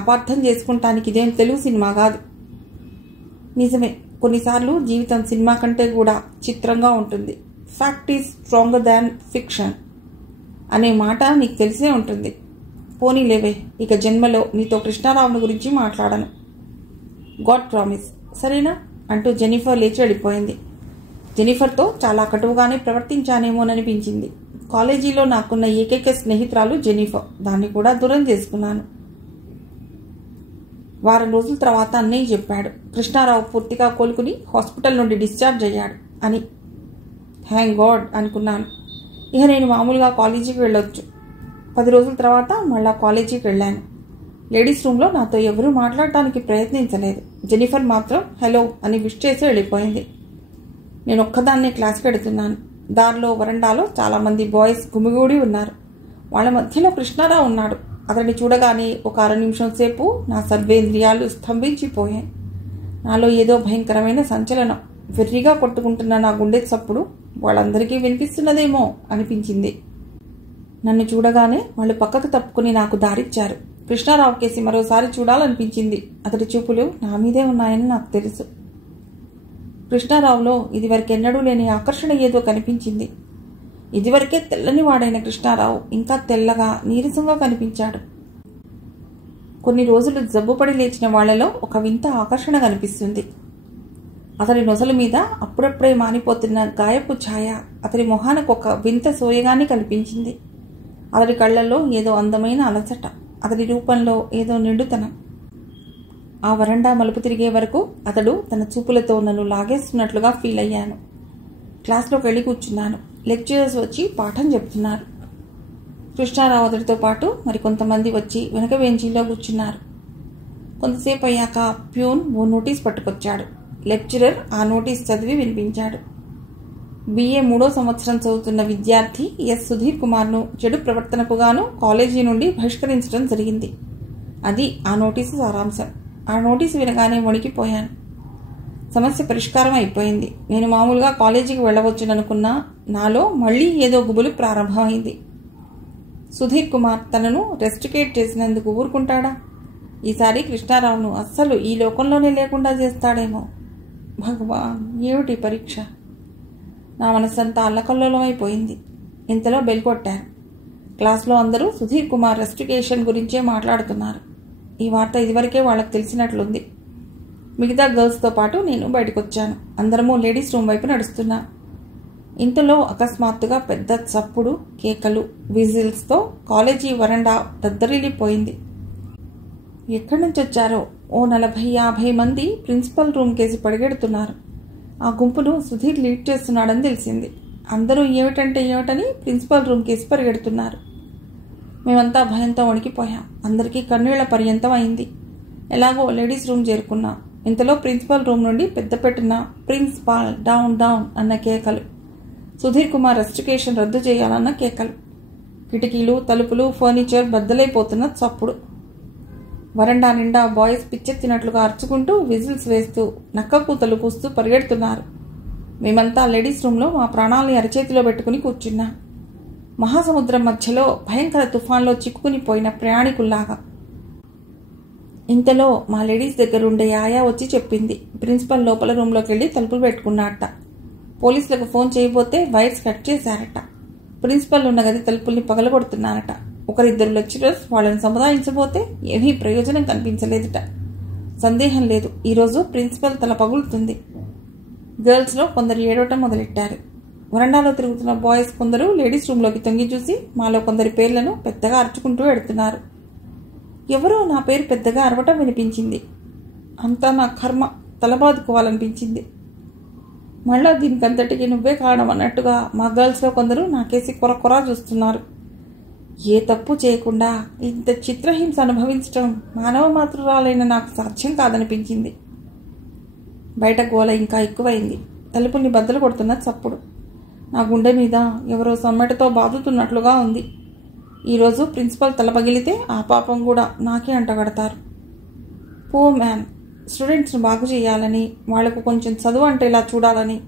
అపార్థం చేసుకుంటానికి ఇదేం తెలుగు సినిమా కాదు. నిజమే, కొన్నిసార్లు జీవితం సినిమా కంటే కూడా చిత్రంగా ఉంటుంది. Fact is stronger than fiction అనే మాట నీకు తెలిసే ఉంటుంది. పోనీలేవే, ఇక జన్మలో నీతో కృష్ణారావుని గురించి మాట్లాడను. గాడ్ ప్రామిస్, సరేనా అంటూ జెన్నిఫర్ లేచి వెళ్ళిపోయింది. జెన్నిఫర్తో చాలా కటువుగానే ప్రవర్తించానేమోననిపించింది. కాలేజీలో నాకున్న ఏకైక స్నేహితురాలు జెన్నిఫర్. దాన్ని కూడా దూరం చేసుకున్నాను. వారం రోజుల తర్వాత అన్నయ్య చెప్పాడు, కృష్ణారావు పూర్తిగా కోలుకుని హాస్పిటల్ నుండి డిశ్చార్జ్ అయ్యాడు అని. థ్యాంక్ గాడ్ అనుకున్నాను. ఇక నేను మామూలుగా కాలేజీకి వెళ్ళొచ్చు. 10 రోజుల తర్వాత మళ్ళా కాలేజీకి వెళ్ళాను. లేడీస్ రూమ్లో నాతో ఎవరూ మాట్లాడటానికి ప్రయత్నించలేదు. జెన్నిఫర్ మాత్రం హలో అని విష్ చేసి వెళ్ళిపోయింది. నేను ఒక్కదాన్నే క్లాస్కి వెడుతున్నాను. దారిలో వరండాలో చాలామంది బాయ్స్ గుమిగూడి ఉన్నారు. వాళ్ళ మధ్యలో కృష్ణారావు ఉన్నాడు. అతన్ని చూడగానే ఒక 6 నిమిషం సేపు నా సర్వేంద్రియాలు స్తంభించిపోయాయి. నాలో ఏదో భయంకరమైన సంచలనం. వెర్రిగా కొట్టుకుంటున్న నా గుండె చప్పుడు వాళ్ళందరికీ వినిపిస్తున్నదేమో అనిపించింది. నన్ను చూడగానే వాళ్ళు పక్కకు తప్పుకుని నాకు దారిచ్చారు. కృష్ణారావు కేసి మరోసారి చూడాలనిపించింది. అతడి చూపులు నా మీదే ఉన్నాయని నాకు తెలుసు. కృష్ణారావులో ఇదివరకెన్నడూ లేని ఆకర్షణ ఏదో కనిపించింది. ఇదివరకే తెల్లని వాడైన కృష్ణారావు ఇంకా తెల్లగా నీరసంగా కనిపించాడు. కొన్ని రోజులు జబ్బుపడి లేచిన వాళ్లలో ఒక వింత ఆకర్షణ కనిపిస్తుంది. అతడి నొసలు మీద అప్పుడప్పుడే మానిపోతున్న గాయపు ఛాయ అతడి మొహానికి ఒక వింత సోయగానే కనిపించింది. అతడి కళ్లలో ఏదో అందమైన అలసట, అతడి రూపంలో ఏదో నిండుతనం. ఆ వరండా మలుపు తిరిగే వరకు అతడు తన చూపులతో నన్ను లాగేస్తున్నట్లుగా ఫీల్ అయ్యాను. క్లాస్లోకి వెళ్ళి కూర్చున్నాను. లెక్చరర్స్ వచ్చి పాఠం చెప్తున్నారు. కృష్ణారావు అతడితో పాటు మరికొంతమంది వచ్చి వెనక బెంచీలో కూర్చున్నారు. కొంతసేపు అయ్యాక ప్యూన్ ఓ నోటీస్ పట్టుకొచ్చాడు. లెక్చరర్ ఆ నోటీస్ చదివి వినిపించాడు. BA 3వ సంవత్సరం చదువుతున్న విద్యార్థి ఎస్ సుధీర్ కుమార్ను చెడు ప్రవర్తనకు గాను కాలేజీ నుండి బహిష్కరించడం జరిగింది. అది ఆ నోటీసు సారాంశం. ఆ నోటీసు వినగానే వణికిపోయాను. సమస్య పరిష్కారం అయిపోయింది. నేను మామూలుగా కాలేజీకి వెళ్ళవచ్చుననుకున్నా నాలో మళ్లీ ఏదో గుబులు ప్రారంభమైంది. సుధీర్ కుమార్ తనను రెస్టికేట్ చేసినందుకు ఊరుకుంటాడా? ఈసారి కృష్ణారావును అస్సలు ఈ లోకంలోనే లేకుండా చేస్తాడేమో. భగవాన్, ఏమిటి పరీక్ష? నా మనసంతా అల్లకల్లోలమైపోయింది. ఇంతలో బెల్ కొట్టారు. క్లాస్లో అందరూ సుధీర్ కుమార్ రెస్టికేషన్ గురించే మాట్లాడుతున్నారు. ఈ వార్త ఇదివరకే వాళ్ళకి తెలిసినట్లుంది. మిగతా గర్ల్స్తో పాటు నేను బయటకొచ్చాను. అందరము లేడీస్ రూమ్ వైపు నడుస్తున్నాం. ఇంతలో అకస్మాత్తుగా పెద్ద చప్పుడు, కేకలు, విజిల్స్తో కాలేజీ వరండా దద్దరిల్లిపోయింది. ఎక్కడి నుంచి వచ్చారో ఓ 40-50 మంది ప్రిన్సిపల్ రూమ్ కేసి పరిగెడుతున్నారు. ఆ గుంపును సుధీర్ లీడ్ చేస్తున్నాడని తెలిసింది. అందరూ ఏమిటంటే ఏమిటని ప్రిన్సిపల్ రూమ్ కేసి పరిగెడుతున్నారు. మేమంతా భయంతో వణికిపోయాం. అందరికీ కన్నీళ్ల పర్యంతం అయింది. ఎలాగో లేడీస్ రూమ్ చేరుకున్నాం. ఇంతలో ప్రిన్సిపల్ రూమ్ నుండి పెద్ద పెట్టిన ప్రిన్సిపాల్ డౌన్ డౌన్ అన్న కేకలు, సుధీర్ కుమార్ రెస్టికేషన్ రద్దు చేయాలన్న కేకలు, కిటికీలు, తలుపులు, ఫర్నిచర్ బద్దలైపోతున్న చప్పుడు. వరండా నిండా బాయ్స్ పిచ్చెత్తినట్లుగా అరుచుకుంటూ విజిల్స్ వేస్తూ నక్క కూతలు కూస్తూ పరిగెడుతున్నారు. మేమంతా లేడీస్ రూమ్లో మా ప్రాణాలని అరచేతిలో పెట్టుకుని కూర్చున్నాం. మహాసముద్రం మధ్యలో భయంకర తుఫాన్లో చిక్కుకుని పోయిన ప్రయాణికుల్లాగా. ఇంతలో మా లేడీస్ దగ్గరుండే ఆయా వచ్చి చెప్పింది, ప్రిన్సిపల్ లోపల రూమ్లోకి వెళ్ళి తలుపులు పెట్టుకున్నాడట. పోలీసులకు ఫోన్ చేయబోతే వైర్స్ కట్ చేశారట. ప్రిన్సిపల్ ఉన్న గది తలుపుల్ని పగలగొడుతున్నారట. ఒకరిద్దరు లెక్చరర్స్ వాళ్ళని సముదాయించబోతే ఏమీ ప్రయోజనం కనిపించలేదట. సందేహం లేదు, ఈరోజు ప్రిన్సిపల్ తల పగులుతుంది. గర్ల్స్లో కొందరు ఏడవటం మొదలెట్టారు. వరండాలో తిరుగుతున్న బాయ్స్ కొందరు లేడీస్ రూమ్లోకి తొంగి చూసి మాలో కొందరి పేర్లను పెద్దగా అరుచుకుంటూ ఎడుతున్నారు. ఎవరో నా పేరు పెద్దగా అరవటం వినిపించింది. అంతా నా కర్మ, తలబాదుకోవాలనిపించింది. మళ్ళా దీనికంతటికి నువ్వే కారణం అన్నట్టుగా మా గర్ల్స్లో కొందరు నాకేసి కొరకొరా చూస్తున్నారు. ఏ తప్పు చేయకుండా ఇంత చిత్రహింస అనుభవించటం మానవ మాతృరాలైన నాకు సాధ్యం కాదనిపించింది. బయట గోల ఇంకా ఎక్కువైంది. తలుపుల్ని బద్దలు కొడుతున్న చప్పుడు. నా గుండె మీద ఎవరో సమ్మెటతో బాదుతున్నట్లుగా ఉంది. ఈరోజు ప్రిన్సిపల్ తల పగిలితే ఆ పాపం కూడా నాకే అంటగడతారు. పో మ్యాన్, స్టూడెంట్స్ను బాగు చేయాలని, వాళ్లకు కొంచెం చదువు అంటే ఇలా చూడాలని,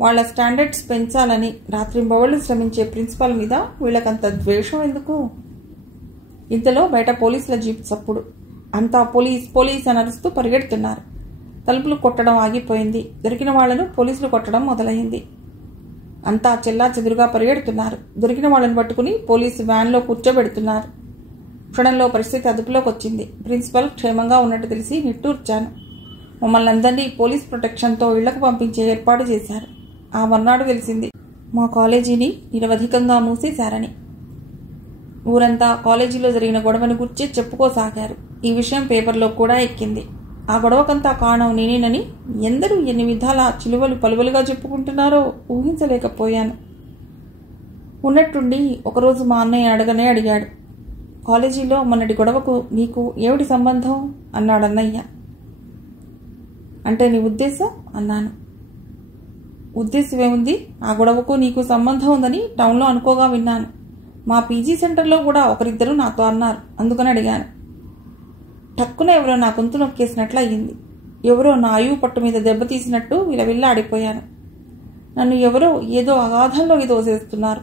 వాళ్ల స్టాండర్డ్స్ పెంచాలని రాత్రింబవళ్లు శ్రమించే ప్రిన్సిపల్ మీద వీళ్ళకంత ద్వేషం ఎందుకు? ఇంతలో బయట పోలీసుల జీప్ చప్పుడు. అంతా పోలీస్ పోలీస్ అని అరుస్తూ పరిగెడుతున్నారు. తలుపులు కొట్టడం ఆగిపోయింది. దొరికిన వాళ్లను పోలీసులు కొట్టడం మొదలైంది. అంతా చెల్లా చెదురుగా పరిగెడుతున్నారు. దొరికిన వాళ్ళని పట్టుకుని పోలీసు వ్యాన్లో కూర్చోబెడుతున్నారు. క్షణంలో పరిస్థితి అదుపులోకి వచ్చింది. ప్రిన్సిపల్ క్షేమంగా ఉన్నట్టు తెలిసి నిట్టూర్చాను. మమ్మల్ని అందరినీ పోలీస్ ప్రొటెక్షన్తో ఇళ్లకు పంపించే ఏర్పాటు చేశారు. ఆ మర్నాడు తెలిసింది మా కాలేజీని నిరవధికంగా మూసేశారని. ఊరంతా కాలేజీలో జరిగిన గొడవను గురించి చెప్పుకోసాగారు. ఈ విషయం పేపర్లో కూడా ఎక్కింది. ఆ గొడవకంతా కారణం నేనేనని ఎందరూ ఎన్ని విధాల చిలువలు పలువలుగా చెప్పుకుంటున్నారో ఊహించలేకపోయాను. ఉన్నట్టుండి ఒకరోజు మా అన్నయ్య అడిగాడు, కాలేజీలో మొన్నటి గొడవకు నీకు ఏమిటి సంబంధం అన్నాడు అన్నయ్య. అంటే నీ ఉద్దేశం అన్నాను. ఉద్దేశం ఏముంది? ఆ గొడవకు నీకు సంబంధం ఉందని టౌన్లో అనుకోగా విన్నాను. మా పీజీ సెంటర్లో కూడా ఒకరిద్దరు నాతో అన్నారు. అందుకని అడిగాను. టక్కున ఎవరో నా గొంతు నొక్కేసినట్లు అయ్యింది. ఎవరో నా ఆయువు పట్టు మీద దెబ్బతీసినట్టు విలవిల్లా ఆడిపోయాను. నన్ను ఎవరో ఏదో అగాధంలోకి తోసేస్తున్నారు.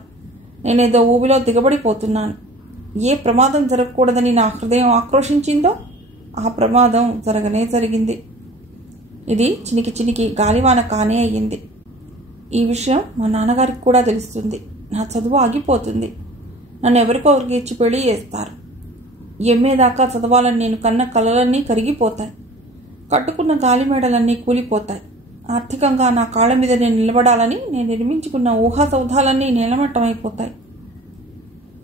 నేనేదో ఊబిలో దిగబడిపోతున్నాను. ఏ ప్రమాదం జరగకూడదని నా హృదయం ఆక్రోషించిందో ఆ ప్రమాదం జరగనే జరిగింది. ఇది చినికి చినికి గాలివాన కానే అయ్యింది. ఈ విషయం మా నాన్నగారికి కూడా తెలుస్తుంది. నా చదువు ఆగిపోతుంది. నన్ను ఎవరికొరికి ఇచ్చి పెళ్లి చేస్తారు. ఎంఏ దాకా చదవాలని నేను కన్న కలలన్నీ కరిగిపోతాయి. కట్టుకున్న గాలిమేడలన్నీ కూలిపోతాయి. ఆర్థికంగా నా కాళ్ళ మీద నేను నిలబడాలని నేను నిర్మించుకున్న ఊహా సౌధాలన్నీ నేలమట్టమైపోతాయి.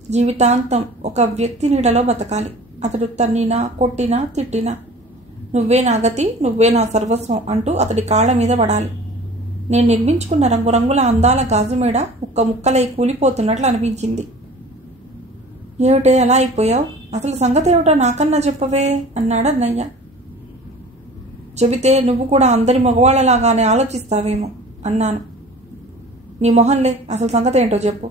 జీవితాంతం ఒక వ్యక్తి నీడలో బతకాలి. అతడు తన్నినా, కొట్టినా, తిట్టినా నువ్వే నా గతి, నువ్వే నా సర్వస్వం అంటూ అతడి కాళ్ల మీద పడాలి. నేను నిర్మించుకున్న రంగురంగుల అందాల గాజుమేడ ముక్క ముక్కలై కూలిపోతున్నట్లు అనిపించింది. ఏమిటే అలా అయిపోయావు? అసలు సంగతి ఏమిటో నాకన్నా చెప్పవే అన్నాడు అన్నయ్య. చెబితే నువ్వు కూడా అందరి మగవాళ్లలాగానే ఆలోచిస్తావేమో అన్నాను. నీ మొహంలే, అసలు సంగతి ఏంటో చెప్పు.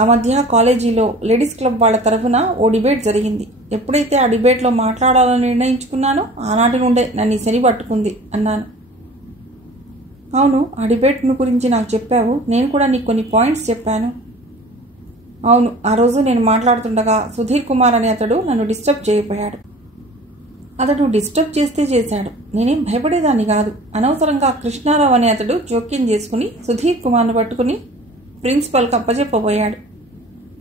ఆ మధ్య కాలేజీలో లేడీస్ క్లబ్ వాళ్ళ తరఫున ఓ డిబేట్ జరిగింది. ఎప్పుడైతే ఆ డిబేట్లో మాట్లాడాలని నిర్ణయించుకున్నానో ఆనాటి నుండే నన్ను శని పట్టుకుంది అన్నాను. అవును, ఆ డిబేట్ను గురించి నాకు చెప్పావు. నేను కూడా నీకు కొన్ని పాయింట్స్ చెప్పాను. అవును, ఆ రోజు నేను మాట్లాడుతుండగా సుధీర్ కుమార్ అనే అతడు నన్ను డిస్టర్బ్ చేయబోయాడు. అతడు డిస్టర్బ్ చేస్తే చేశాడు, నేనేం భయపడేదాన్ని కాదు. అనవసరంగా కృష్ణారావు అనే అతడు జోక్యం చేసుకుని సుధీర్ కుమార్ను పట్టుకుని ప్రిన్సిపల్కి అప్పచెప్పబోయాడు.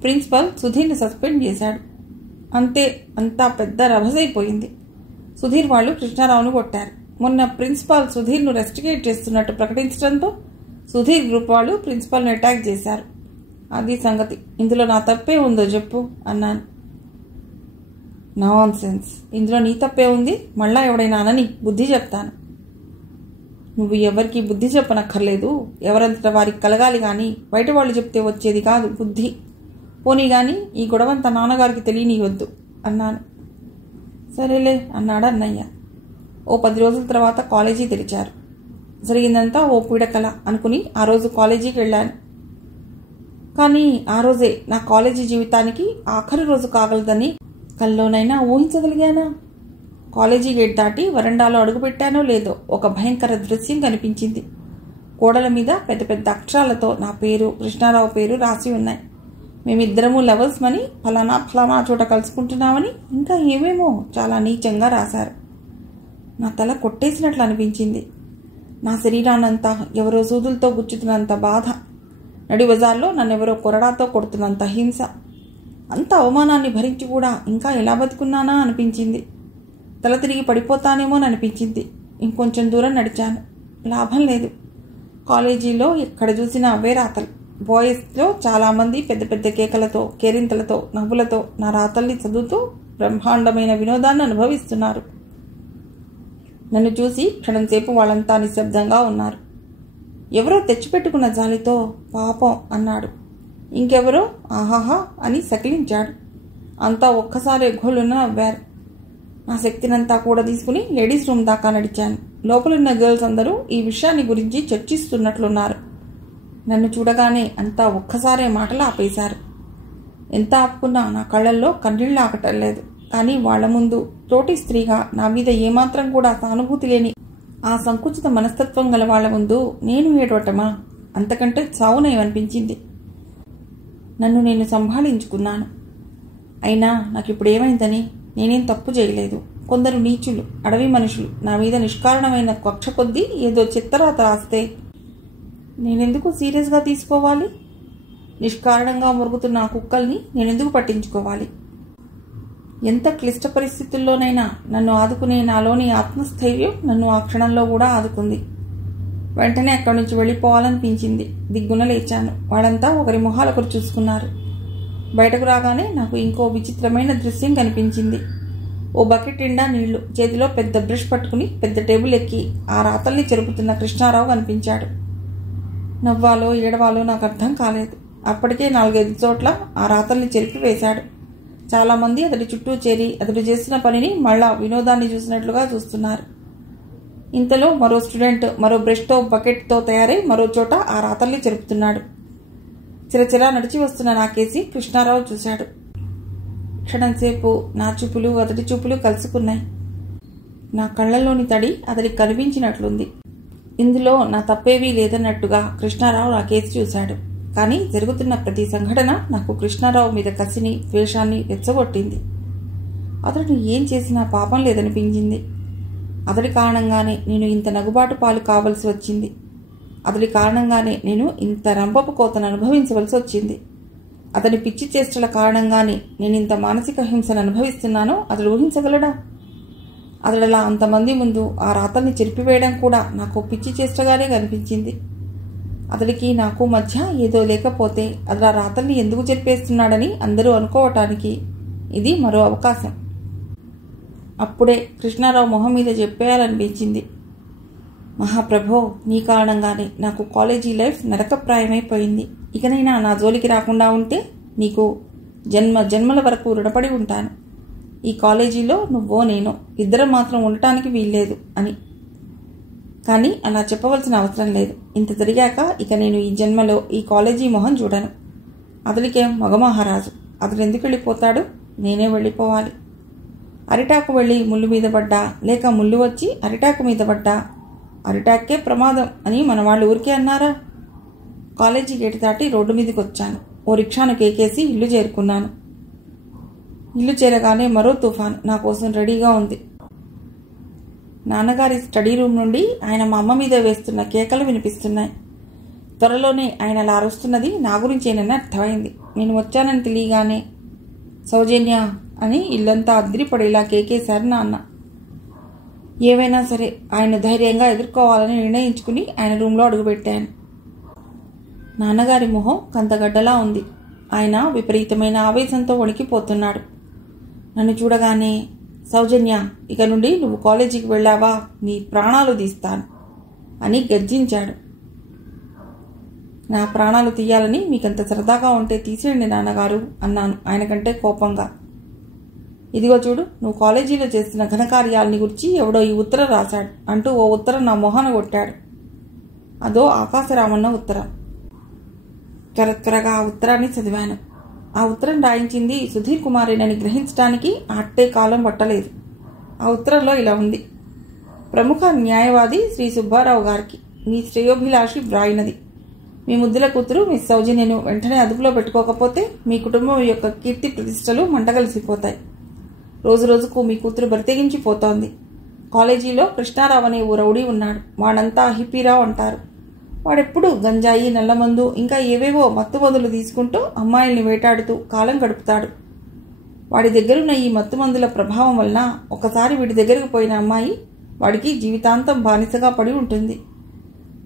ప్రిన్సిపల్ సుధీర్ని సస్పెండ్ చేశాడు. అంతే, అంతా పెద్ద రభసైపోయింది. సుధీర్ వాళ్ళు కృష్ణారావును కొట్టారు. మొన్న ప్రిన్సిపాల్ సుధీర్ను రెస్టిగేట్ చేస్తున్నట్టు ప్రకటించడంతో సుధీర్ గ్రూప్ వాళ్ళు ప్రిన్సిపాల్ను అటాక్ చేశారు. అది సంగతి. ఇందులో నా తప్పే ఉందో చెప్పు అన్నాను. నాన్ సెన్స్, ఇందులో నీ తప్పే ఉంది? మళ్ళా ఎవడైనా అనని బుద్ధి చెప్తాను. నువ్వు ఎవరికి బుద్ధి చెప్పనక్కర్లేదు. ఎవరంతటా వారికి కలగాలి కానీ బయట వాళ్ళు చెప్తే వచ్చేది కాదు బుద్ధి. పోనీ గాని ఈ గొడవంతా నాన్నగారికి తెలియనివద్దు అన్నాను. సరేలే అన్నాడు అన్నయ్య. ఓ 10 రోజుల తర్వాత కాలేజీ తెరిచారు. జరిగిందంతా ఓ పీడకల అనుకుని ఆ రోజు కాలేజీకి వెళ్ళాను. కానీ ఆ రోజే నా కాలేజీ జీవితానికి ఆఖరి రోజు కాగలదని కల్లోనైనా ఊహించగలిగానా? కాలేజీ గేట్ దాటి వరండాలో అడుగుపెట్టానో లేదో ఒక భయంకర దృశ్యం కనిపించింది. గోడల మీద పెద్ద పెద్ద అక్షరాలతో నా పేరు, కృష్ణారావు పేరు రాసి ఉన్నాయి. మేమిద్దరము లవర్స్ మని, ఫలానా ఫలానా చోట కలుసుకుంటున్నామని, ఇంకా ఏమేమో చాలా నీచంగా రాశారు. నా తల కొట్టేసినట్లు అనిపించింది. నా శరీరాన్నంతా ఎవరో సూదులతో గుచ్చుతున్నంత బాధ, నడి బజార్లో నన్నెవరో కొరడాతో కొడుతున్నంత హింస. అంత అవమానాన్ని భరించి కూడా ఇంకా ఎలా బతుకున్నానా అనిపించింది. తల తిరిగి పడిపోతానేమోననిపించింది. ఇంకొంచెం దూరం నడిచాను. లాభం లేదు. కాలేజీలో ఎక్కడ చూసినా అవే రాతలు. బాయ్స్లో చాలామంది పెద్ద పెద్ద కేకలతో, కేరింతలతో, నవ్వులతో నా రాతల్ని చదువుతూ బ్రహ్మాండమైన వినోదాన్ని అనుభవిస్తున్నారు. నన్ను చూసి క్షణంసేపు వాళ్ళంతా నిశ్శబ్దంగా ఉన్నారు. ఎవరో తెచ్చిపెట్టుకున్న జాలితో పాపం అన్నాడు. ఇంకెవరో ఆహాహా అని సకిలించాడు. అంతా ఒక్కసారి గోళ్ళున్న నవ్వారు. నా శక్తినంతా కూడా తీసుకుని లేడీస్ రూమ్ దాకా నడిచాను. లోపలున్న గర్ల్స్ అందరూ ఈ విషయాన్ని గురించి చర్చిస్తున్నట్లున్నారు. నన్ను చూడగానే అంతా ఒక్కసారే మాటలు ఆపేశారు. ఎంత ఆపుకున్నా నా కళ్ళల్లో కన్నీళ్లు ఆగటం లేదు. కానీ వాళ్ల ముందు తోటి స్త్రీగా నా మీద ఏమాత్రం కూడా సానుభూతి లేని ఆ సంకుచిత మనస్తత్వం గల వాళ్ల ముందు నేను ఏడవటమా? అంతకంటే చావునేమనిపించింది. నన్ను నేను సంభాళించుకున్నాను. అయినా నాకిప్పుడు ఏమైందని? నేనేం తప్పు చేయలేదు. కొందరు నీచులు, అడవి మనుషులు నా మీద నిష్కారణమైన కక్ష కొద్దీ ఏదో చిత్తరాత రాస్తే నేనెందుకు సీరియస్గా తీసుకోవాలి? నిష్కారణంగా మురుగుతున్న ఆ కుక్కల్ని నేనెందుకు పట్టించుకోవాలి? ఎంత క్లిష్ట పరిస్థితుల్లోనైనా నన్ను ఆదుకునే నాలోని ఆత్మస్థైర్యం నన్ను ఆ క్షణంలో కూడా ఆదుకుంది. వెంటనే అక్కడి నుంచి వెళ్ళిపోవాలనిపించింది. దిగ్గున లేచాను. వాళ్ళంతా ఒకరి మొహాలొకరు చూసుకున్నారు. బయటకు రాగానే నాకు ఇంకో విచిత్రమైన దృశ్యం కనిపించింది. ఓ బకెట్ నిండా నీళ్లు, చేతిలో పెద్ద బ్రష్ పట్టుకుని పెద్ద టేబుల్ ఎక్కి ఆ రాతల్ని చెరుపుతున్న కృష్ణారావు కనిపించాడు. నవ్వాలో ఏడవాలో నాకు అర్థం కాలేదు. అప్పటికే 4-5 చోట్ల ఆ రాతల్ని చెరిపి వేశాడు. చాలామంది అతడి చుట్టూ చేరి అతడు చేస్తున్న పనిని మళ్ళా వినోదాన్ని చూసినట్లుగా చూస్తున్నారు. ఇంతలో మరో స్టూడెంట్ మరో బ్రష్తో, బకెట్తో తయారై మరో చోట ఆ రాతల్ని చెరుపుతున్నాడు. చిరచిరా నడిచి వస్తున్న నాకేసి కృష్ణారావు చూశాడు. క్షణంసేపు నా చూపులు అతడి చూపులు కలుసుకున్నాయి. నా కళ్లలోని తడి అతడికి కనిపించినట్లుంది. ఇందులో నా తప్పేవీ లేదన్నట్టుగా కృష్ణారావు నా కేసి చూశాడు. కానీ జరుగుతున్న ప్రతి సంఘటన నాకు కృష్ణారావు మీద కసిని, ద్వేషాన్ని రెచ్చగొట్టింది. అతడు ఏం చేసినా పాపం లేదనిపించింది. అతడి కారణంగానే నేను ఇంత నగుబాటు పాలు కావలసి వచ్చింది. అతడి కారణంగానే నేను ఇంత రంపపు కోతను అనుభవించవలసి వచ్చింది. అతని పిచ్చి చేష్టల కారణంగానే నేను ఇంత మానసిక హింసను అనుభవిస్తున్నానో అతడు ఊహించగలడా? అతడలా అంతమంది ముందు ఆ రాతల్ని చెరిపివేయడం కూడా నాకు పిచ్చి చేష్టగానే కనిపించింది. అతడికి నాకు మధ్య ఏదో లేకపోతే అతడు ఆ రాతల్ని ఎందుకు చెరిపేస్తున్నాడని అందరూ అనుకోవటానికి ఇది మరో అవకాశం. అప్పుడే కృష్ణారావు మొహం మీద చెప్పేయాలనిపించింది. మహాప్రభో, నీ కారణంగానే నాకు కాలేజీ లైఫ్ నరకప్రాయమైపోయింది. ఇకనైనా నా జోలికి రాకుండా ఉంటే నీకు జన్మల వరకు రుణపడి ఉంటాను. ఈ కాలేజీలో నువ్వో నేనో ఇద్దరం మాత్రం ఉండటానికి వీల్లేదు అని. కానీ అలా చెప్పవలసిన అవసరం లేదు. ఇంత జరిగాక ఇక నేను ఈ జన్మలో ఈ కాలేజీ మొహం చూడను. అతడికేం మగమహారాజు, అతడు ఎందుకు వెళ్ళిపోతాడు? నేనే వెళ్ళిపోవాలి. అరిటాకు వెళ్ళి ముళ్ళు మీద పడ్డా, లేక ముళ్ళు వచ్చి అరిటాకు మీద పడ్డా అరిటాక్కే ప్రమాదం అని మన వాళ్ళు ఊరికే అన్నారా? కాలేజీ గేటు దాటి రోడ్డు మీదకి వచ్చాను. ఓ రిక్షాను కేకేసి ఇల్లు చేరుకున్నాను. ఇల్లు చేరగానే మరో తుఫాన్ నా కోసం రెడీగా ఉంది. నాన్నగారి స్టడీ రూమ్ నుండి ఆయన మా అమ్మ మీద వేస్తున్న కేకలు వినిపిస్తున్నాయి. త్వరలోనే ఆయన అలా అరుస్తున్నది నా గురించేనని అర్థమైంది. నేను వచ్చానని తెలియగానే సౌజన్య అని ఇల్లంతా అద్రిపడేలా కేకేశారు నాన్న. ఏవైనా సరే ఆయన ధైర్యంగా ఎదుర్కోవాలని నిర్ణయించుకుని ఆయన రూమ్లో అడుగుపెట్టాను. నాన్నగారి మొహం కందగడ్డలా ఉంది. ఆయన విపరీతమైన ఆవేశంతో వణికిపోతున్నాడు. నన్ను చూడగానే, సౌజన్య, ఇక నుండి నువ్వు కాలేజీకి వెళ్ళావా నీ ప్రాణాలు తీస్తాను అని గర్జించాడు. నా ప్రాణాలు తీయాలని మీకంత సరదాగా ఉంటే తీసేయండి నాన్నగారు అన్నాను ఆయనకంటే కోపంగా. ఇదిగో చూడు, నువ్వు కాలేజీలో చేస్తున్న ఘనకార్యాలని గురించి ఎవడో ఈ ఉత్తరం రాశాడు అంటూ ఓ ఉత్తరం నా మొహాన కొట్టాడు. అదో ఆకాశరామన్న ఉత్తరం. త్వరగా ఆ ఉత్తరాన్ని చదివాను. ఆ ఉత్తరం రాయించింది సుధీర్ కుమారేనని గ్రహించడానికి అట్టే కాలం పట్టలేదు. ఆ ఉత్తరంలో ఇలా ఉంది: ప్రముఖ న్యాయవాది శ్రీ సుబ్బారావు గారికి మీ శ్రేయోభిలాషి వ్రాయినది. మీ ముద్దుల కూతురు మిస్ సౌజన్యను వెంటనే అదుపులో పెట్టుకోకపోతే మీ కుటుంబం యొక్క కీర్తి ప్రతిష్టలు మంటగలిసిపోతాయి. రోజు రోజుకు మీ కూతురు బరితెగించిపోతోంది. కాలేజీలో కృష్ణారావు అనే ఓ రౌడీ ఉన్నాడు. వాడంతా హిప్పీరావు అంటారు. వాడెప్పుడు గంజాయి, నల్లమందు, ఇంకా ఏవేవో మత్తుమందులు తీసుకుంటూ అమ్మాయిల్ని వేటాడుతూ కాలం గడుపుతాడు. వాడి దగ్గరున్న ఈ మత్తుమందుల ప్రభావం వలన ఒకసారి వీడి దగ్గరకు పోయిన అమ్మాయి వాడికి జీవితాంతం బానిసగా పడి ఉంటుంది.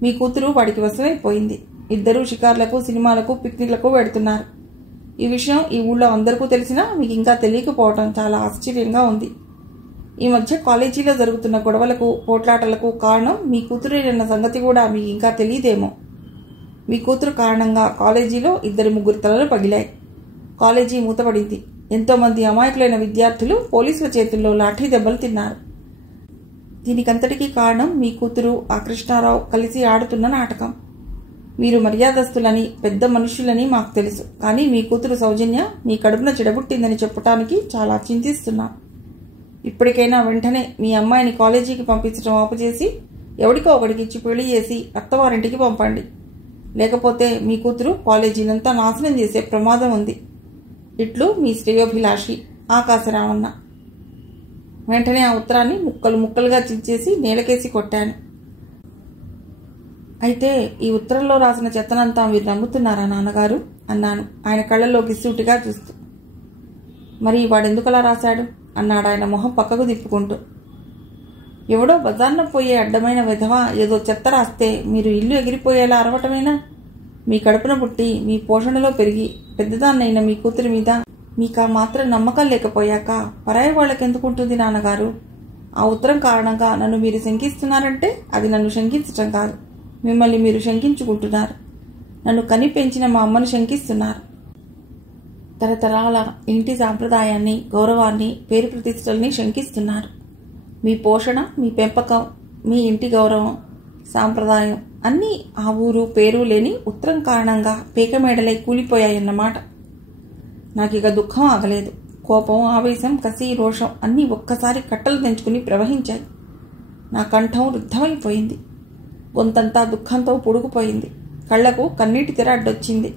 మీ కూతురు వాడికి వశమైపోయింది. ఇద్దరూ షికార్లకు, సినిమాలకు, పిక్నిక్లకు వెడుతున్నారు. ఈ విషయం ఈ ఊళ్ళో అందరికీ తెలిసినా మీకు ఇంకా తెలియకపోవటం చాలా ఆశ్చర్యంగా ఉంది. ఈ మధ్య కాలేజీలో జరుగుతున్న గొడవలకు, పోట్లాటలకు కారణం మీ కూతురేనన్న సంగతి కూడా మీకు ఇంకా తెలియదేమో. మీ కూతురు కారణంగా కాలేజీలో 2-3 తలలు పగిలాయి. కాలేజీ మూతపడింది. ఎంతోమంది అమాయకులైన విద్యార్థులు పోలీసుల చేతుల్లో లాఠీ దెబ్బలు తిన్నారు. దీనికంతటికీ కారణం మీ కూతురు, ఆ కృష్ణారావు కలిసి ఆడుతున్న నాటకం. మీరు మర్యాదస్తులని, పెద్ద మనుషులని మాకు తెలుసు. కానీ మీ కూతురు సౌజన్య మీ కడుపున చెడబుట్టిందని చెప్పటానికి చాలా చింతిస్తున్నాం. ఇప్పటికైనా వెంటనే మీ అమ్మాయిని కాలేజీకి పంపించడం ఆపుచేసి ఎవడికో ఒకడికి ఇచ్చి పెళ్లి చేసి అత్తవారింటికి పంపండి. లేకపోతే మీ కూతురు కాలేజీనంతా నాశనం చేసే ప్రమాదం ఉంది. ఇట్లు మీ శ్రేయోభిలాషి ఆకాశరామన్న. వెంటనే ఆ ఉత్తరాన్ని ముక్కలు ముక్కలుగా చించేసి నేలకేసి కొట్టాను. అయితే ఈ ఉత్తరంలో రాసిన చెత్తనంతా మీరు నమ్ముతున్నారా నాన్నగారు అన్నాను ఆయన కళ్ళల్లోకి సూటిగా చూస్తూ. మరి వాడెందుకలా రాశాడు అన్నాడు ఆయన మొహం పక్కకు తిప్పుకుంటూ. ఎవడో బజార్న పోయే అడ్డమైన విధవ ఏదో చెత్త రాస్తే మీరు ఇల్లు ఎగిరిపోయేలా అరవటమేనా? మీ కడుపున పుట్టి మీ పోషణలో పెరిగి పెద్దదాన్నైన మీ కూతురి మీద మీకు ఆ మాత్రం నమ్మకం లేకపోయాక పరాయి వాళ్ళకెందుకుంటుంది నాన్నగారు? ఆ ఉత్తరం కారణంగా నన్ను మీరు శంకిస్తున్నారంటే అది నన్ను శంకించటం కాదు, మిమ్మల్ని మీరు శంకించుకుంటున్నారు. నన్ను కని పెంచిన మా అమ్మను శంకిస్తున్నారు. తరతరాల ఇంటి సాంప్రదాయాన్ని, గౌరవాన్ని, పేరు ప్రతిష్టల్ని శంకిస్తున్నారు. మీ పోషణ, మీ పెంపకం, మీ ఇంటి గౌరవం, సాంప్రదాయం అన్నీ ఆ ఊరు పేరు లేని ఉత్తరం కారణంగా పేకమేడలై కూలిపోయాయన్నమాట. నాకిక దుఃఖం ఆగలేదు. కోపం, ఆవేశం, కసి, రోషం అన్నీ ఒక్కసారి కట్టలు తెంచుకుని ప్రవహించాయి. నా కంఠం రుద్ధమైపోయింది. గొంతంతా దుఃఖంతో పుడుకుపోయింది. కళ్లకు కన్నీటి తెర అడ్డొచ్చింది.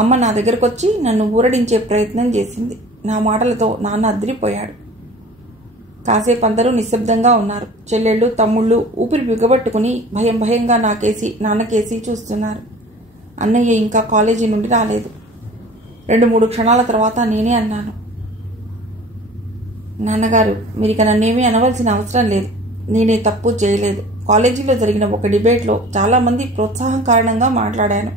అమ్మ నా దగ్గరకొచ్చి నన్ను ఊరడించే ప్రయత్నం చేసింది. నా మాటలతో నాన్న అదిరిపోయాడు. కాసేపు అందరూ నిశ్శబ్దంగా ఉన్నారు. చెల్లెళ్ళు, తమ్ముళ్ళు ఊపిరి బిగబట్టుకుని భయం భయంగా నాకేసి, నాన్నకేసి చూస్తున్నారు. అన్నయ్య ఇంకా కాలేజీ నుండి రాలేదు. 2-3 క్షణాల తర్వాత నేనే అన్నాను, నాన్నగారు మీరిక నన్నేమీ అనవలసిన అవసరం లేదు. నేనే తప్పు చేయలేదు. కాలేజీలో జరిగిన ఒక డిబేట్లో చాలామంది ప్రోత్సాహం కారణంగా మాట్లాడాను.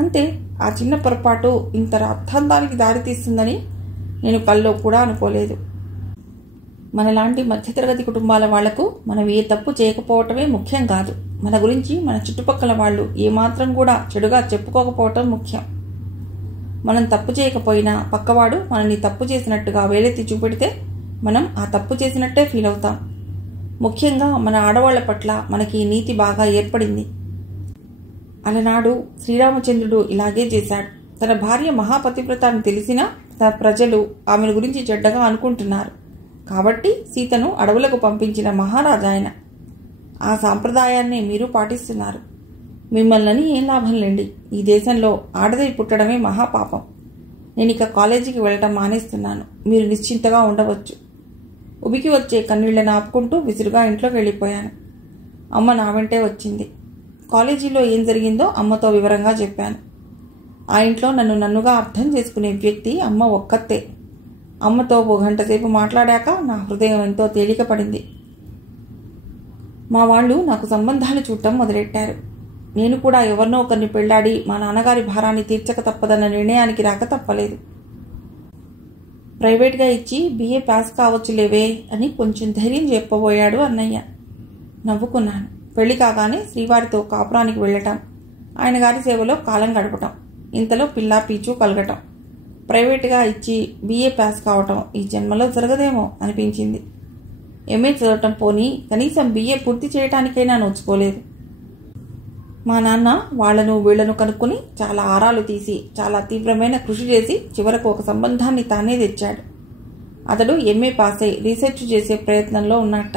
అంతే. ఆ చిన్న పొరపాటు ఇంత అర్థాంతానికి దారితీస్తుందని నేను కల్లో కూడా అనుకోలేదు. మనలాంటి మధ్యతరగతి కుటుంబాల వాళ్లకు మనం ఏ తప్పు చేయకపోవటమే ముఖ్యం కాదు, మన గురించి మన చుట్టుపక్కల వాళ్ళు ఏమాత్రం కూడా చెడుగా చెప్పుకోకపోవటం ముఖ్యం. మనం తప్పు చేయకపోయినా పక్కవాడు మనల్ని తప్పు చేసినట్టుగా వేలెత్తి చూపెడితే మనం ఆ తప్పు చేసినట్టే ఫీల్ అవుతాం. ముఖ్యంగా మన ఆడవాళ్ల పట్ల మనకి నీతి బాగా ఏర్పడింది. అలనాడు శ్రీరామచంద్రుడు ఇలాగే చేశాడు. తన భార్య మహాపతివ్రత అని తెలిసినా తన ప్రజలు ఆమెను గురించి చెడ్డగా అనుకుంటున్నారు కాబట్టి సీతను అడవులకు పంపించిన మహారాజు ఆయన. ఆ సాంప్రదాయాన్ని మీరు పాటిస్తున్నారు. మిమ్మల్ని ఏం లాభం లేండి. ఈ దేశంలో ఆడదై పుట్టడమే మహాపాపం. నేను ఇక కాలేజీకి వెళ్ళటం మానేస్తున్నాను. మీరు నిశ్చింతగా ఉండవచ్చు. ఉబికి వచ్చే కన్నీళ్లను ఆపుకుంటూ విసురుగా ఇంట్లోకి వెళ్ళిపోయాను. అమ్మ నా వెంటే వచ్చింది. కాలేజీలో ఏం జరిగిందో అమ్మతో వివరంగా చెప్పాను. ఆ ఇంట్లో నన్నుగా అర్థం చేసుకునే వ్యక్తి అమ్మ ఒక్కతే. అమ్మతో 1 గంట సేపు మాట్లాడాక నా హృదయం ఎంతో తేలిక పడింది. మా వాళ్ళు నాకు సంబంధాలు చూడటం మొదలెట్టారు. నేను కూడా ఎవరినో ఒకరిని పెళ్లాడి మా నాన్నగారి భారాన్ని తీర్చక తప్పదన్న నిర్ణయానికి రాక తప్పలేదు. ప్రైవేట్గా ఇచ్చి BA పాస్ కావచ్చులేవే అని కొంచెం ధైర్యం చెప్పబోయాడు అన్నయ్య. నవ్వుకున్నాను. పెళ్లి కాగానే శ్రీవారితో కాపురానికి వెళ్ళటం, ఆయన గారి సేవలో కాలం గడపటం, ఇంతలో పిల్లా పీచు కలగటం, ప్రైవేట్గా ఇచ్చి BA పాస్ కావటం ఈ జన్మలో జరగదేమో అనిపించింది. MA చదవటం పోనీ కనీసం BA పూర్తి చేయటానికైనా నోచుకోలేదు. మా నాన్న వాళ్లను వీళ్లను కనుక్కొని చాలా ఆరాలు తీసి చాలా తీవ్రమైన కృషి చేసి చివరకు ఒక సంబంధాన్ని తానే తెచ్చాడు. అతడు MA పాస్ అయి రీసెర్చ్ చేసే ప్రయత్నంలో ఉన్నట్ట.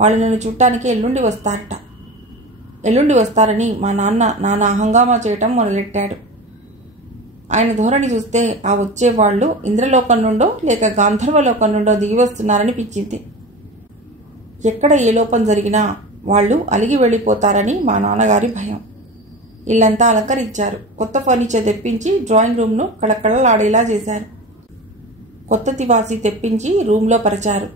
వాళ్ళు నన్ను చుట్టానికి ఎల్లుండి వస్తారని మా నాన్న హంగామా చేయటం మొదలెట్టాడు. ఆయన ధోరణి చూస్తే ఆ వచ్చేవాళ్లు ఇంద్రలోకం నుండో లేక గాంధర్వలోకం నుండో దిగి వస్తున్నారనిపించింది. ఎక్కడ ఏ లోపం జరిగినా వాళ్ళు అలిగి వెళ్ళిపోతారని మా నాన్నగారి భయం. ఇల్లంతా అలంకరించారు. కొత్త ఫర్నిచర్ తెప్పించి డ్రాయింగ్ రూమ్ను కళకళలాడేలా చేశారు. కొత్త తివాసి తెప్పించి రూమ్లో పరిచారు.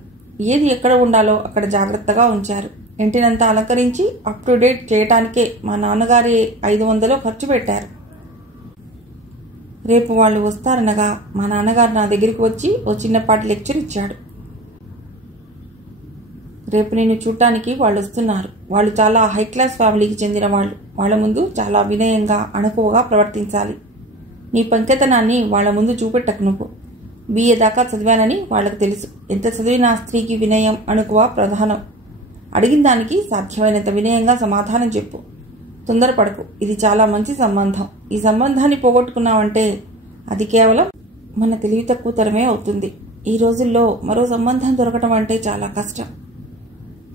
ఏది ఎక్కడ ఉండాలో అక్కడ జాగ్రత్తగా ఉంచారు. ఇంటినంతా అలంకరించి అప్ టు డేట్ చేయటానికే మా నాన్నగారి 500 ఖర్చు పెట్టారు. రేపు వాళ్ళు వస్తారనగా మా నాన్నగారు నా దగ్గరికి వచ్చి ఓ చిన్నపాటి లెక్చర్ ఇచ్చాడు. రేపు నేను చూడటానికి వాళ్ళు వస్తున్నారు. వాళ్ళు చాలా హై క్లాస్ ఫ్యామిలీకి చెందిన వాళ్ళు. వాళ్ళ ముందు చాలా వినయంగా అణకువగా ప్రవర్తించాలి. నీ పంకెతనాన్ని వాళ్ళ ముందు చూపెట్టకు. నువ్వు BA దాకా చదివానని వాళ్లకు తెలుసు. ఎంత చదివినా స్త్రీకి వినయం అణకువ ప్రధానం. అడిగిన దానికి సాధ్యమైనంత వినయంగా సమాధానం చెప్పు. తొందరపడకు. ఇది చాలా మంచి సంబంధం. ఈ సంబంధాన్ని పోగొట్టుకున్నావంటే అది కేవలం మన తెలివి తక్కువతరమే అవుతుంది. ఈ రోజుల్లో మరో సంబంధం దొరకటం అంటే చాలా కష్టం.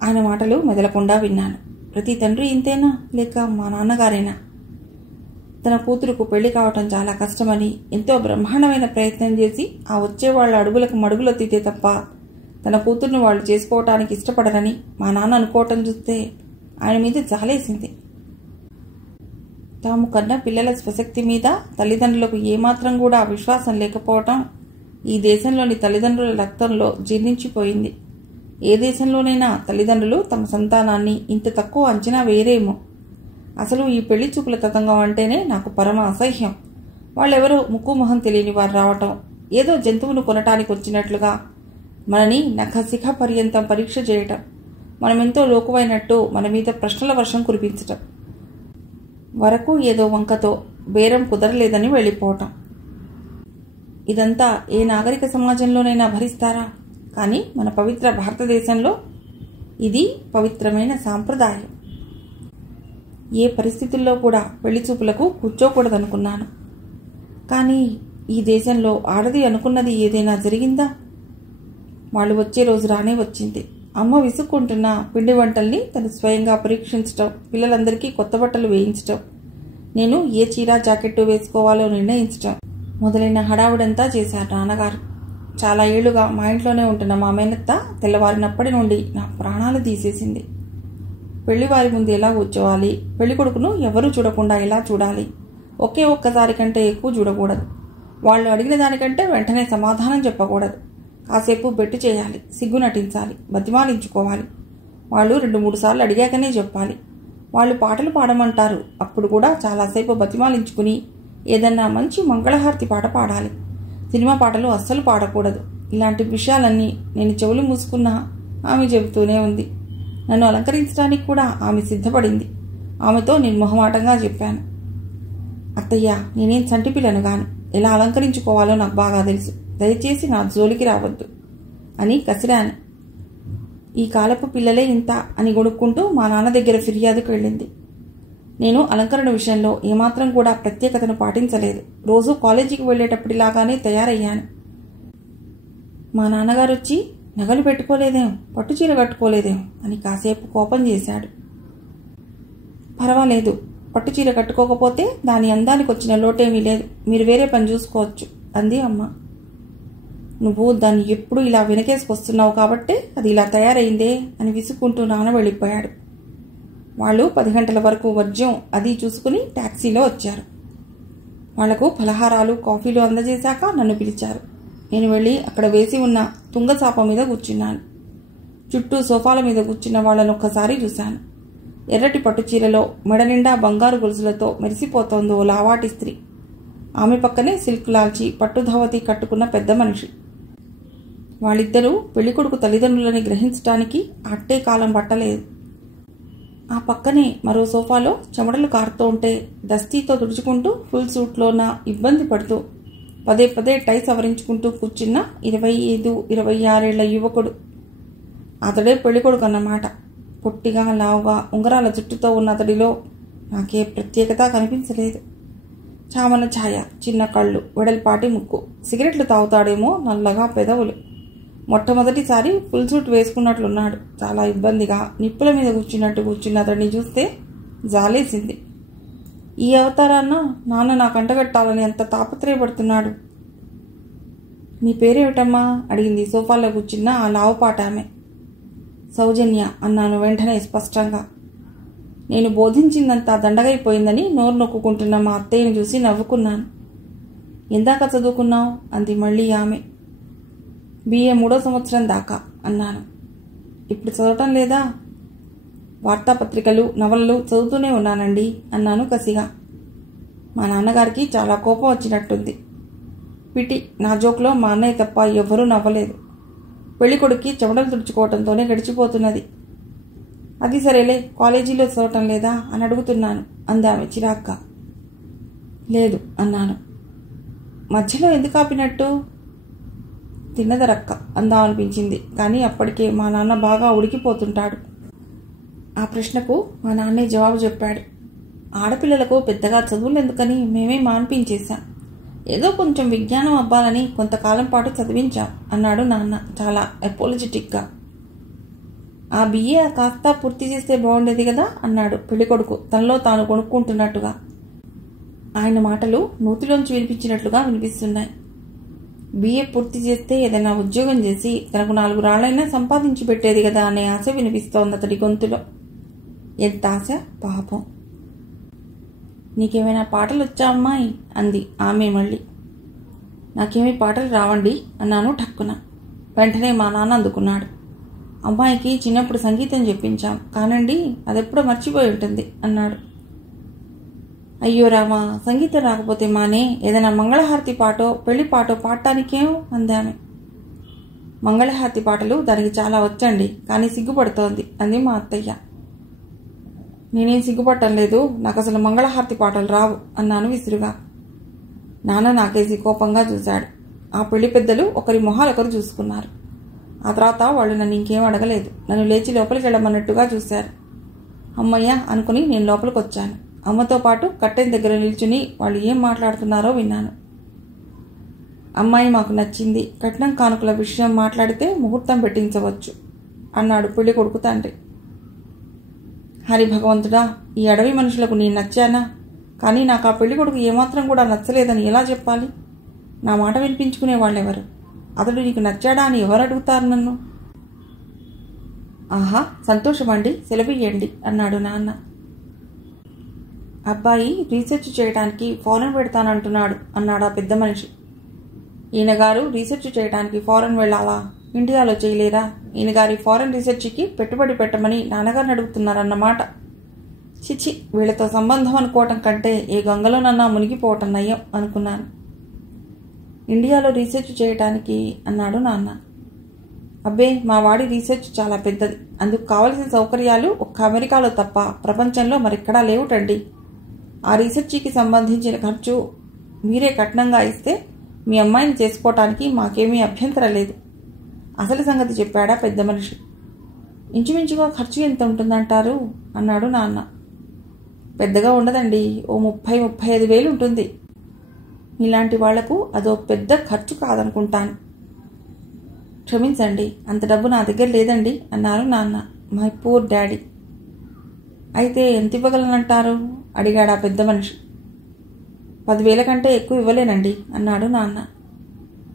ఆయన మాటలు మెదలకుండా విన్నాను. ప్రతి తండ్రి ఇంతేనా లేక మా నాన్నగారేనా? తన కూతురుకు పెళ్లి కావటం చాలా కష్టమని ఎంతో బ్రహ్మాండమైన ప్రయత్నం చేసి ఆ వచ్చేవాళ్ల అడుగులకు మడుగులొత్తితే తప్ప తన కూతుర్ని వాళ్ళు చేసుకోవటానికి ఇష్టపడరని మా నాన్న అనుకోవటం చూస్తే ఆయన మీద జాలేసింది. తాము కన్న పిల్లల స్వశక్తి మీద తల్లిదండ్రులకు ఏమాత్రం కూడా విశ్వాసం లేకపోవటం ఈ దేశంలోని తల్లిదండ్రుల రక్తంలో జీర్ణించిపోయింది. ఏ దేశంలోనైనా తల్లిదండ్రులు తమ సంతానాన్ని ఇంత తక్కువ అంచనా వేయరేమో. అసలు ఈ పెళ్లి చూపుల తతంగం అంటేనే నాకు పరమ అసహ్యం. వాళ్ళెవరో ముక్కు మొహం తెలియని వారు రావటం, ఏదో జంతువును కొనటానికి వచ్చినట్లుగా మనని నఖశిఖ పర్యంతం పరీక్ష చేయటం, మనమెంతో లోకువైనట్టు మన మీద ప్రశ్నల వర్షం కురిపించటం, వరకు ఏదో వంకతో బేరం కుదరలేదని వెళ్ళిపోవటం. ఇదంతా ఏ నాగరిక సమాజంలోనైనా భరిస్తారా? కానీ మన పవిత్ర భారతదేశంలో ఇది పవిత్రమైన సాంప్రదాయం. ఏ పరిస్థితుల్లో కూడా పెళ్లి చూపులకు కూర్చోకూడదనుకున్నాను. కానీ ఈ దేశంలో ఆడది అనుకున్నది ఏదైనా జరిగిందా? వాళ్ళు వచ్చే రోజు రానే వచ్చింది. అమ్మ విసుక్కుంటున్న పిండి వంటల్ని తను స్వయంగా పరీక్షించటం, పిల్లలందరికీ కొత్త బట్టలు వేయించటం, నేను ఏ చీర జాకెట్టు వేసుకోవాలో నిర్ణయించటం మొదలైన హడావుడంతా చేశారు నాన్నగారు. చాలా ఏళ్లుగా మా ఇంట్లోనే ఉంటున్న మా మేనత్త తెల్లవారినప్పటి నుండి నా ప్రాణాలు తీసేసింది. పెళ్లివారి ముందు ఎలా కూర్చోవాలి, పెళ్లి కొడుకును ఎవరూ చూడకుండా ఎలా చూడాలి, ఒక్కసారి కంటే ఎక్కువ చూడకూడదు, వాళ్ళు అడిగిన దానికంటే వెంటనే సమాధానం చెప్పకూడదు, కాసేపు బెట్టు చేయాలి, సిగ్గు నటించాలి, బతిమాలించుకోవాలి, వాళ్ళు 2-3 సార్లు అడిగాకనే చెప్పాలి, వాళ్ళు పాటలు పాడమంటారు, అప్పుడు కూడా చాలాసేపు బతిమాలించుకుని ఏదన్నా మంచి మంగళహారతి పాట పాడాలి, సినిమా పాటలు అస్సలు పాడకూడదు, ఇలాంటి విషయాలన్నీ నేను చెవులు మూసుకున్నా ఆమె చెబుతూనే ఉంది. నన్ను అలంకరించడానికి కూడా ఆమె సిద్ధపడింది. ఆమెతో నేను మొహమాటంగా చెప్పాను, అత్తయ్య, నేనేం చంటిపిల్లను గాను, ఎలా అలంకరించుకోవాలో నాకు బాగా తెలుసు, దయచేసి నా జోలికి రావద్దు అని కసిరాను. ఈ కాలపు పిల్లలే ఇంత అని గొడుక్కుంటూ మా నాన్న దగ్గర ఫిర్యాదుకు వెళ్ళింది. నేను అలంకరణ విషయంలో ఏమాత్రం కూడా ప్రత్యేకతను పాటించలేదు. రోజు కాలేజీకి వెళ్ళేటప్పటిలాగానే తయారయ్యాను. మా నాన్నగారు వచ్చి, నగలు పెట్టుకోలేదేం, పట్టుచీర కట్టుకోలేదేం అని కాసేపు కోపం చేశాడు. పర్వాలేదు, పట్టుచీర కట్టుకోకపోతే దాని అందానికి వచ్చిన లోటేమీ లేదు, మీరు వేరే పని చూసుకోవచ్చు అంది అమ్మ. నువ్వు దాన్ని ఎప్పుడు ఇలా వెనకేసుకొస్తున్నావు కాబట్టే అది ఇలా తయారైందే అని విసుక్కుంటూ నాన్న వెళ్ళిపోయాడు. వాళ్ళు 10 గంటల వరకు వర్జ్యం అది చూసుకుని టాక్సీలో వచ్చారు. వాళ్లకు పలహారాలు కాఫీలు అందజేశాక నన్ను పిలిచారు. నేను వెళ్ళి అక్కడ వేసి ఉన్న తుంగచాప మీద కూర్చున్నాను. చుట్టూ సోఫాల మీద కూర్చున్న వాళ్ళను ఒక్కసారి చూశాను. ఎర్రటి పట్టుచీరలో మెడ నిండా బంగారు గొలుసులతో మెరిసిపోతోందో లావాటి స్త్రీ. ఆమె పక్కనే సిల్క్ లాల్చి పట్టుధవతి కట్టుకున్న పెద్ద మనిషి. వాళ్ళిద్దరూ పెళ్లికొడుకు తల్లిదండ్రులని గ్రహించడానికి అట్టే కాలం పట్టలేదు. ఆ పక్కనే మరో సోఫాలో చెమటలు కారుతూ ఉంటే దస్తీతో తుడుచుకుంటూ ఫుల్ సూట్లోన ఇబ్బంది పడుతూ పదే పదే టై సవరించుకుంటూ కూర్చున్న 25-26 ఏళ్ల యువకుడు. అతడే పెళ్లికొడుకు అన్నమాట. పొట్టిగా లావుగా ఉంగరాల జుట్టుతో ఉన్న అతడిలో నాకే ప్రత్యేకత కనిపించలేదు. చామన ఛాయ, చిన్న కళ్ళు, వెడల్పాటి ముక్కు, సిగరెట్లు తాగుతాడేమో, నల్లగా పెదవులు. మొట్టమొదటిసారి ఫుల్ సూట్ వేసుకున్నట్లున్నాడు. చాలా ఇబ్బందిగా నిప్పుల మీద కూర్చున్న అతడిని చూస్తే జాలేసింది. ఈ అవతారాన్న నాన్న నాకు అంటగట్టాలని ఎంత తాపత్రయపడుతున్నాడు. నీ పేరేమిటమ్మా అడిగింది సోఫాలో కూర్చున్న ఆ లావుపాట ఆమె. సౌజన్య అన్నాను వెంటనే స్పష్టంగా. నేను బోధించిందంతా దండగైపోయిందని నోరు నొక్కుంటున్న మా అత్తయ్యని చూసి నవ్వుకున్నాను. ఎందాక చదువుకున్నావు అంది మళ్ళీ ఆమె. BA 3వ సంవత్సరం దాకా అన్నాను. ఇప్పుడు చదవటం లేదా? వార్తాపత్రికలు నవలలు చదువుతూనే ఉన్నానండి అన్నాను కసిగా. మా నాన్నగారికి చాలా కోపం వచ్చినట్టుంది. పిటి, నా జోక్లో మా అన్నయ్య తప్ప ఎవ్వరూ నవ్వలేదు. పెళ్లికొడుక్కి చెమటలు తుడుచుకోవడంతోనే గడిచిపోతున్నది. అది సరేలే, కాలేజీలో చదవటం లేదా అని అడుగుతున్నాను అందామె చిరాగ్గా. లేదు అన్నాను. మధ్యలో ఎందుకు ఆపినట్టు? తిన్నదరక్క అందామనిపించింది. కానీ అప్పటికే మా నాన్న బాగా ఉడికిపోతుంటాడు. ఆ ప్రశ్నకు మా నాన్నే జవాబు చెప్పాడు. ఆడపిల్లలకు పెద్దగా చదువులు ఎందుకని మేమే మాన్పించేశాం. ఏదో కొంచెం విజ్ఞానం అవ్వాలని కొంతకాలం పాటు చదివించాం అన్నాడు నాన్న చాలా అపోలజెటిక్గా. ఆ BA కాస్త పూర్తి చేస్తే బాగుండేది కదా అన్నాడు పెళ్లికొడుకు తనలో తాను కొనుక్కుంటున్నట్టుగా. ఆయన మాటలు నూతిలోంచి వినిపించినట్లుగా వినిపిస్తున్నాయి. BA పూర్తి చేస్తే ఏదైనా ఉద్యోగం చేసి తనకు 4 రాళ్లైనా సంపాదించి పెట్టేది కదా అనే ఆశ వినిపిస్తోంది అతడి గొంతులో. ఎంత ఆశ పాపం. నీకేమైనా పాటలు వచ్చా అమ్మాయి అంది ఆమె మళ్ళీ. నాకేమీ పాటలు రావండి అన్నాను ఠక్కున. వెంటనే మా నాన్న అందుకున్నాడు. అమ్మాయికి చిన్నప్పుడు సంగీతం చెప్పించాం కానండి, అదెప్పుడో మర్చిపోయి ఉంటుంది అన్నాడు. అయ్యో రామా, సంగీతం రాకపోతే మానే, ఏదైనా మంగళహారతి పాటో పెళ్లి పాటో పాడటానికేం అందామె. మంగళహారతి పాటలు దానికి చాలా వచ్చండి, కానీ సిగ్గుపడుతోంది అంది మా అత్తయ్య. నేనేం సిగ్గుపట్టం లేదు, నాకు అసలు మంగళహారతి పాటలు రావు అన్నాను విసురుగా. నాన్న నాకేసి కోపంగా చూశాడు. ఆ పెళ్లి పెద్దలు ఒకరి మొహాలొకరు చూసుకున్నారు. ఆ తర్వాత వాళ్ళు నన్ను ఇంకేం అడగలేదు. నన్ను లేచి లోపలికి వెళ్ళమన్నట్టుగా చూశారు. అమ్మయ్య అనుకుని నేను లోపలికి వచ్చాను. అమ్మతో పాటు కట్టెన్ దగ్గర నిల్చుని వాళ్ళు ఏం మాట్లాడుతున్నారో విన్నాను. అమ్మాయి మాకు నచ్చింది, కట్నం కానుకల విషయం మాట్లాడితే ముహూర్తం పెట్టించవచ్చు అన్నాడు పెళ్లి కొడుకు తండ్రి. హరి భగవంతుడా, ఈ అడవి మనుషులకు నేను నచ్చానా? కానీ నాకు ఆ పెళ్లి కొడుకు ఏమాత్రం కూడా నచ్చలేదని ఎలా చెప్పాలి? నా మాట వినిపించుకునే వాళ్ళెవరు? అతడు నీకు నచ్చాడా అని ఎవరు అడుగుతారు నన్ను? ఆహా, సంతోషమండి, సెలవియ్యండి అన్నాడు నాన్న. అబ్బాయి రీసెర్చ్ చేయడానికి ఫారెన్ పెడతానంటున్నాడు అన్నాడు ఆ పెద్ద మనిషి. ఈయనగారు రీసెర్చ్ చేయడానికి ఫారెన్ వెళ్ళాలా? ఇండియాలో చేయలేరా? ఈయనగారి ఫారెన్ రీసెర్చ్కి పెట్టుబడి పెట్టమని నాన్నగారిని అడుగుతున్నారన్నమాట. చిచి, వీళ్లతో సంబంధం అనుకోవటం కంటే ఏ గంగలోనన్నా మునిగిపోవటం నయ్యం అనుకున్నాను. ఇండియాలో రీసెర్చ్ చేయటానికి అన్నాడు నాన్న. అబ్బే, మా వాడి రీసెర్చ్ చాలా పెద్దది. అందుకు కావలసిన సౌకర్యాలు ఒక్క అమెరికాలో తప్ప ప్రపంచంలో మరెక్కడా లేవుటండి. ఆ రీసెర్చికి సంబంధించిన ఖర్చు మీరే కట్నంగా ఇస్తే మీ అమ్మాయిని చేసుకోవటానికి మాకేమీ అభ్యంతరం లేదు. అసలు సంగతి చెప్పాడా పెద్ద మనిషి. ఇంచుమించుగా ఖర్చు ఎంత ఉంటుందంటారు అన్నాడు నాన్న. పెద్దగా ఉండదండి, ఓ 30-35 ఉంటుంది. ఇలాంటి వాళ్లకు అదో పెద్ద ఖర్చు కాదనుకుంటాను. క్షమించండి, అంత డబ్బు నా దగ్గర లేదండి అన్నారు నాన్న. My poor daddy. అయితే ఎంత ఇవ్వగలనంటారు అడిగాడు ఆ పెద్ద మనిషి. 10,000 కంటే ఎక్కువ ఇవ్వలేనండి అన్నాడు నాన్న.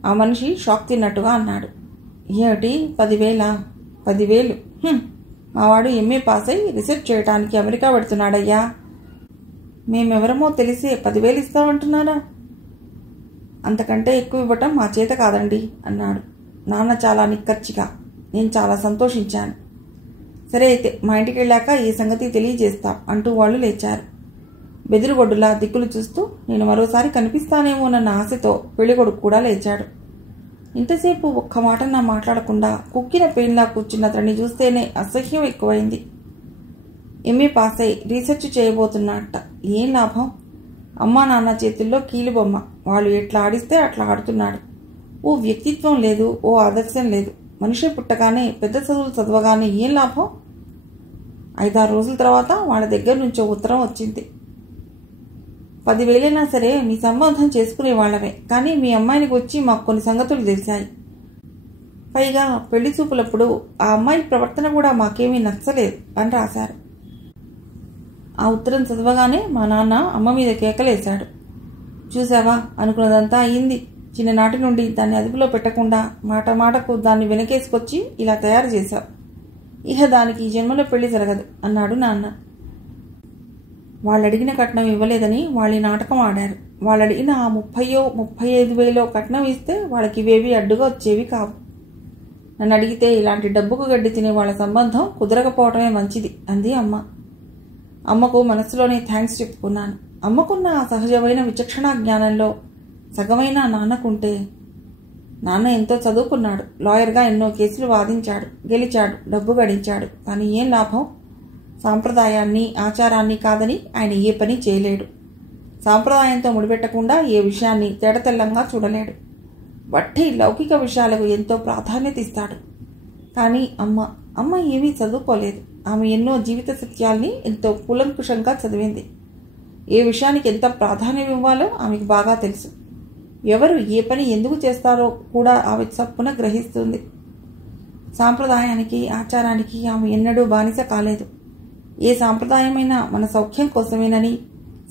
ఆ మనిషి షాక్ తిన్నట్టుగా అన్నాడు. ఏమిటి 10,000? 10,000? మావాడు ఎంఏ పాస్ అయి రీసెర్చ్ చేయడానికి అమెరికా పెడుతున్నాడయ్యా. మేమెవరమో తెలిసే 10,000 ఇస్తామంటున్నారా? అంతకంటే ఎక్కువ ఇవ్వటం మా చేత కాదండి అన్నాడు నాన్న చాలా నిక్కచ్చిగా. నేను చాలా సంతోషించాను. సరే అయితే మా ఇంటికి వెళ్ళాక ఈ సంగతి తెలియజేస్తాం అంటూ వాళ్ళు లేచారు. బెదిరిగొడ్డులా దిక్కులు చూస్తూ నేను మరోసారి కనిపిస్తానేమోనన్న ఆశతో పెళ్లికొడుకు కూడా లేచాడు. ఇంతసేపు ఒక్క మాట నా మాట్లాడకుండా కుక్కిన పెయిన్లా కూర్చున్న అతన్ని చూస్తేనే అసహ్యం ఎక్కువైంది. ఎంఏ పాస్ అయి రీసెర్చ్ చేయబోతున్నట్ట. ఏం లాభం? అమ్మా నాన్న చేతుల్లో కీలుబొమ్మ. వాళ్ళు ఎట్లా ఆడిస్తే అట్లా ఆడుతున్నాడు. ఓ వ్యక్తిత్వం లేదు, ఓ ఆదర్శం లేదు. మనిషి పుట్టగానే పెద్ద చదువులు చదవగానే ఏం లాభం? 5-6 రోజుల తర్వాత వాళ్ళ దగ్గర నుంచో ఉత్తరం వచ్చింది. 10,000 సరే మీ సంబంధం చేసుకునే వాళ్ళమే, కానీ మీ అమ్మాయినికి వచ్చి మాకు కొన్ని సంగతులు తెలిసాయి. పైగా పెళ్లి చూపులప్పుడు ఆ అమ్మాయి ప్రవర్తన కూడా మాకేమీ నచ్చలేదు అని రాశారు. ఆ ఉత్తరం చదవగానే మా నాన్న అమ్మ మీద కేకలేశాడు. చూసావా, అనుకున్నదంతా అయింది. చిన్ననాటి నుండి దాన్ని అదుపులో పెట్టకుండా మాట మాటకు దాన్ని వెనకేసుకొచ్చి ఇలా తయారు చేశావు. ఇహ దానికి ఈ జన్మలో పెళ్లి జరగదు అన్నాడు నాన్న. వాళ్ళడిగిన కట్నం ఇవ్వలేదని వాళ్ళ నాటకం ఆడారు. వాళ్ళడిగిన ఆ 30,000-35,000 కట్నం ఇస్తే వాళ్ళకి ఇవేవి అడ్డుగా వచ్చేవి కావు. నన్ను అడిగితే ఇలాంటి డబ్బుకు గడ్డి తినే వాళ్ళ సంబంధం కుదరకపోవటమే మంచిది అంది అమ్మ. అమ్మకు మనసులోనే థ్యాంక్స్ చెప్పుకున్నాను. అమ్మకున్న ఆ సహజమైన విచక్షణా జ్ఞానంలో సగమైన నాన్నకుంటే. నాన్న ఎంతో చదువుకున్నాడు. లాయర్గా ఎన్నో కేసులు వాదించాడు, గెలిచాడు, డబ్బు గడించాడు. కానీ ఏం లాభం? సాంప్రదాయాన్ని ఆచారాన్ని కాదని ఆయన ఏ పని చేయలేడు. సాంప్రదాయంతో ముడిపెట్టకుండా ఏ విషయాన్ని తేటతెల్లంగా చూడలేడు. వట్టి లౌకిక విషయాలకు ఎంతో ప్రాధాన్యత ఇస్తాడు. కానీ అమ్మ ఏమీ చదువుకోలేదు. ఆమె ఎన్నో జీవిత సత్యాల్ని ఎంతో కూలంకుషంగా చదివింది. ఏ విషయానికి ఎంత ప్రాధాన్యం ఇవ్వాలో ఆమెకు బాగా తెలుసు. ఎవరు ఏ పని ఎందుకు చేస్తారో కూడా ఆమె చప్పున గ్రహిస్తుంది. సాంప్రదాయానికి ఆచారానికి ఆమె ఎన్నడూ బానిస కాలేదు. ఏ సాంప్రదాయమైనా మన సౌఖ్యం కోసమేనని,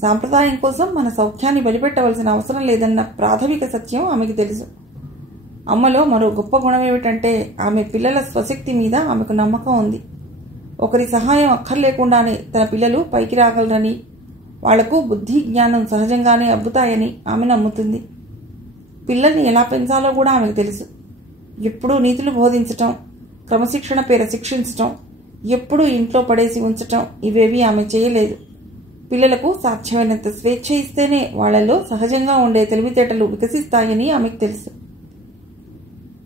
సాంప్రదాయం కోసం మన సౌఖ్యాన్ని బలిపెట్టవలసిన అవసరం లేదన్న ప్రాథమిక సత్యం ఆమెకు తెలుసు. అమ్మలో మరో గొప్ప గుణం ఏమిటంటే ఆమె పిల్లల స్వశక్తి మీద ఆమెకు నమ్మకం ఉంది. ఒకరి సహాయం అక్కర్లేకుండానే తన పిల్లలు పైకి రాగలరని, వాళ్లకు బుద్ధి జ్ఞానం సహజంగానే అబ్బుతాయని ఆమె నమ్ముతుంది. పిల్లల్ని ఎలా పెంచాలో కూడా ఆమెకు తెలుసు. ఎప్పుడూ నీతులు బోధించటం, క్రమశిక్షణ పేర శిక్షించటం, ఎప్పుడూ ఇంట్లో పడేసి ఉంచటం ఇవేవి ఆమె చేయలేదు. పిల్లలకు సాధ్యమైనంత స్వేచ్ఛ ఇస్తేనే వాళ్లలో సహజంగా ఉండే తెలివితేటలు వికసిస్తాయని ఆమెకు తెలుసు.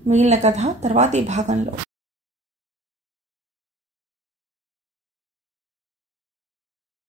మిగిలిన కథ తర్వాతి భాగంలో.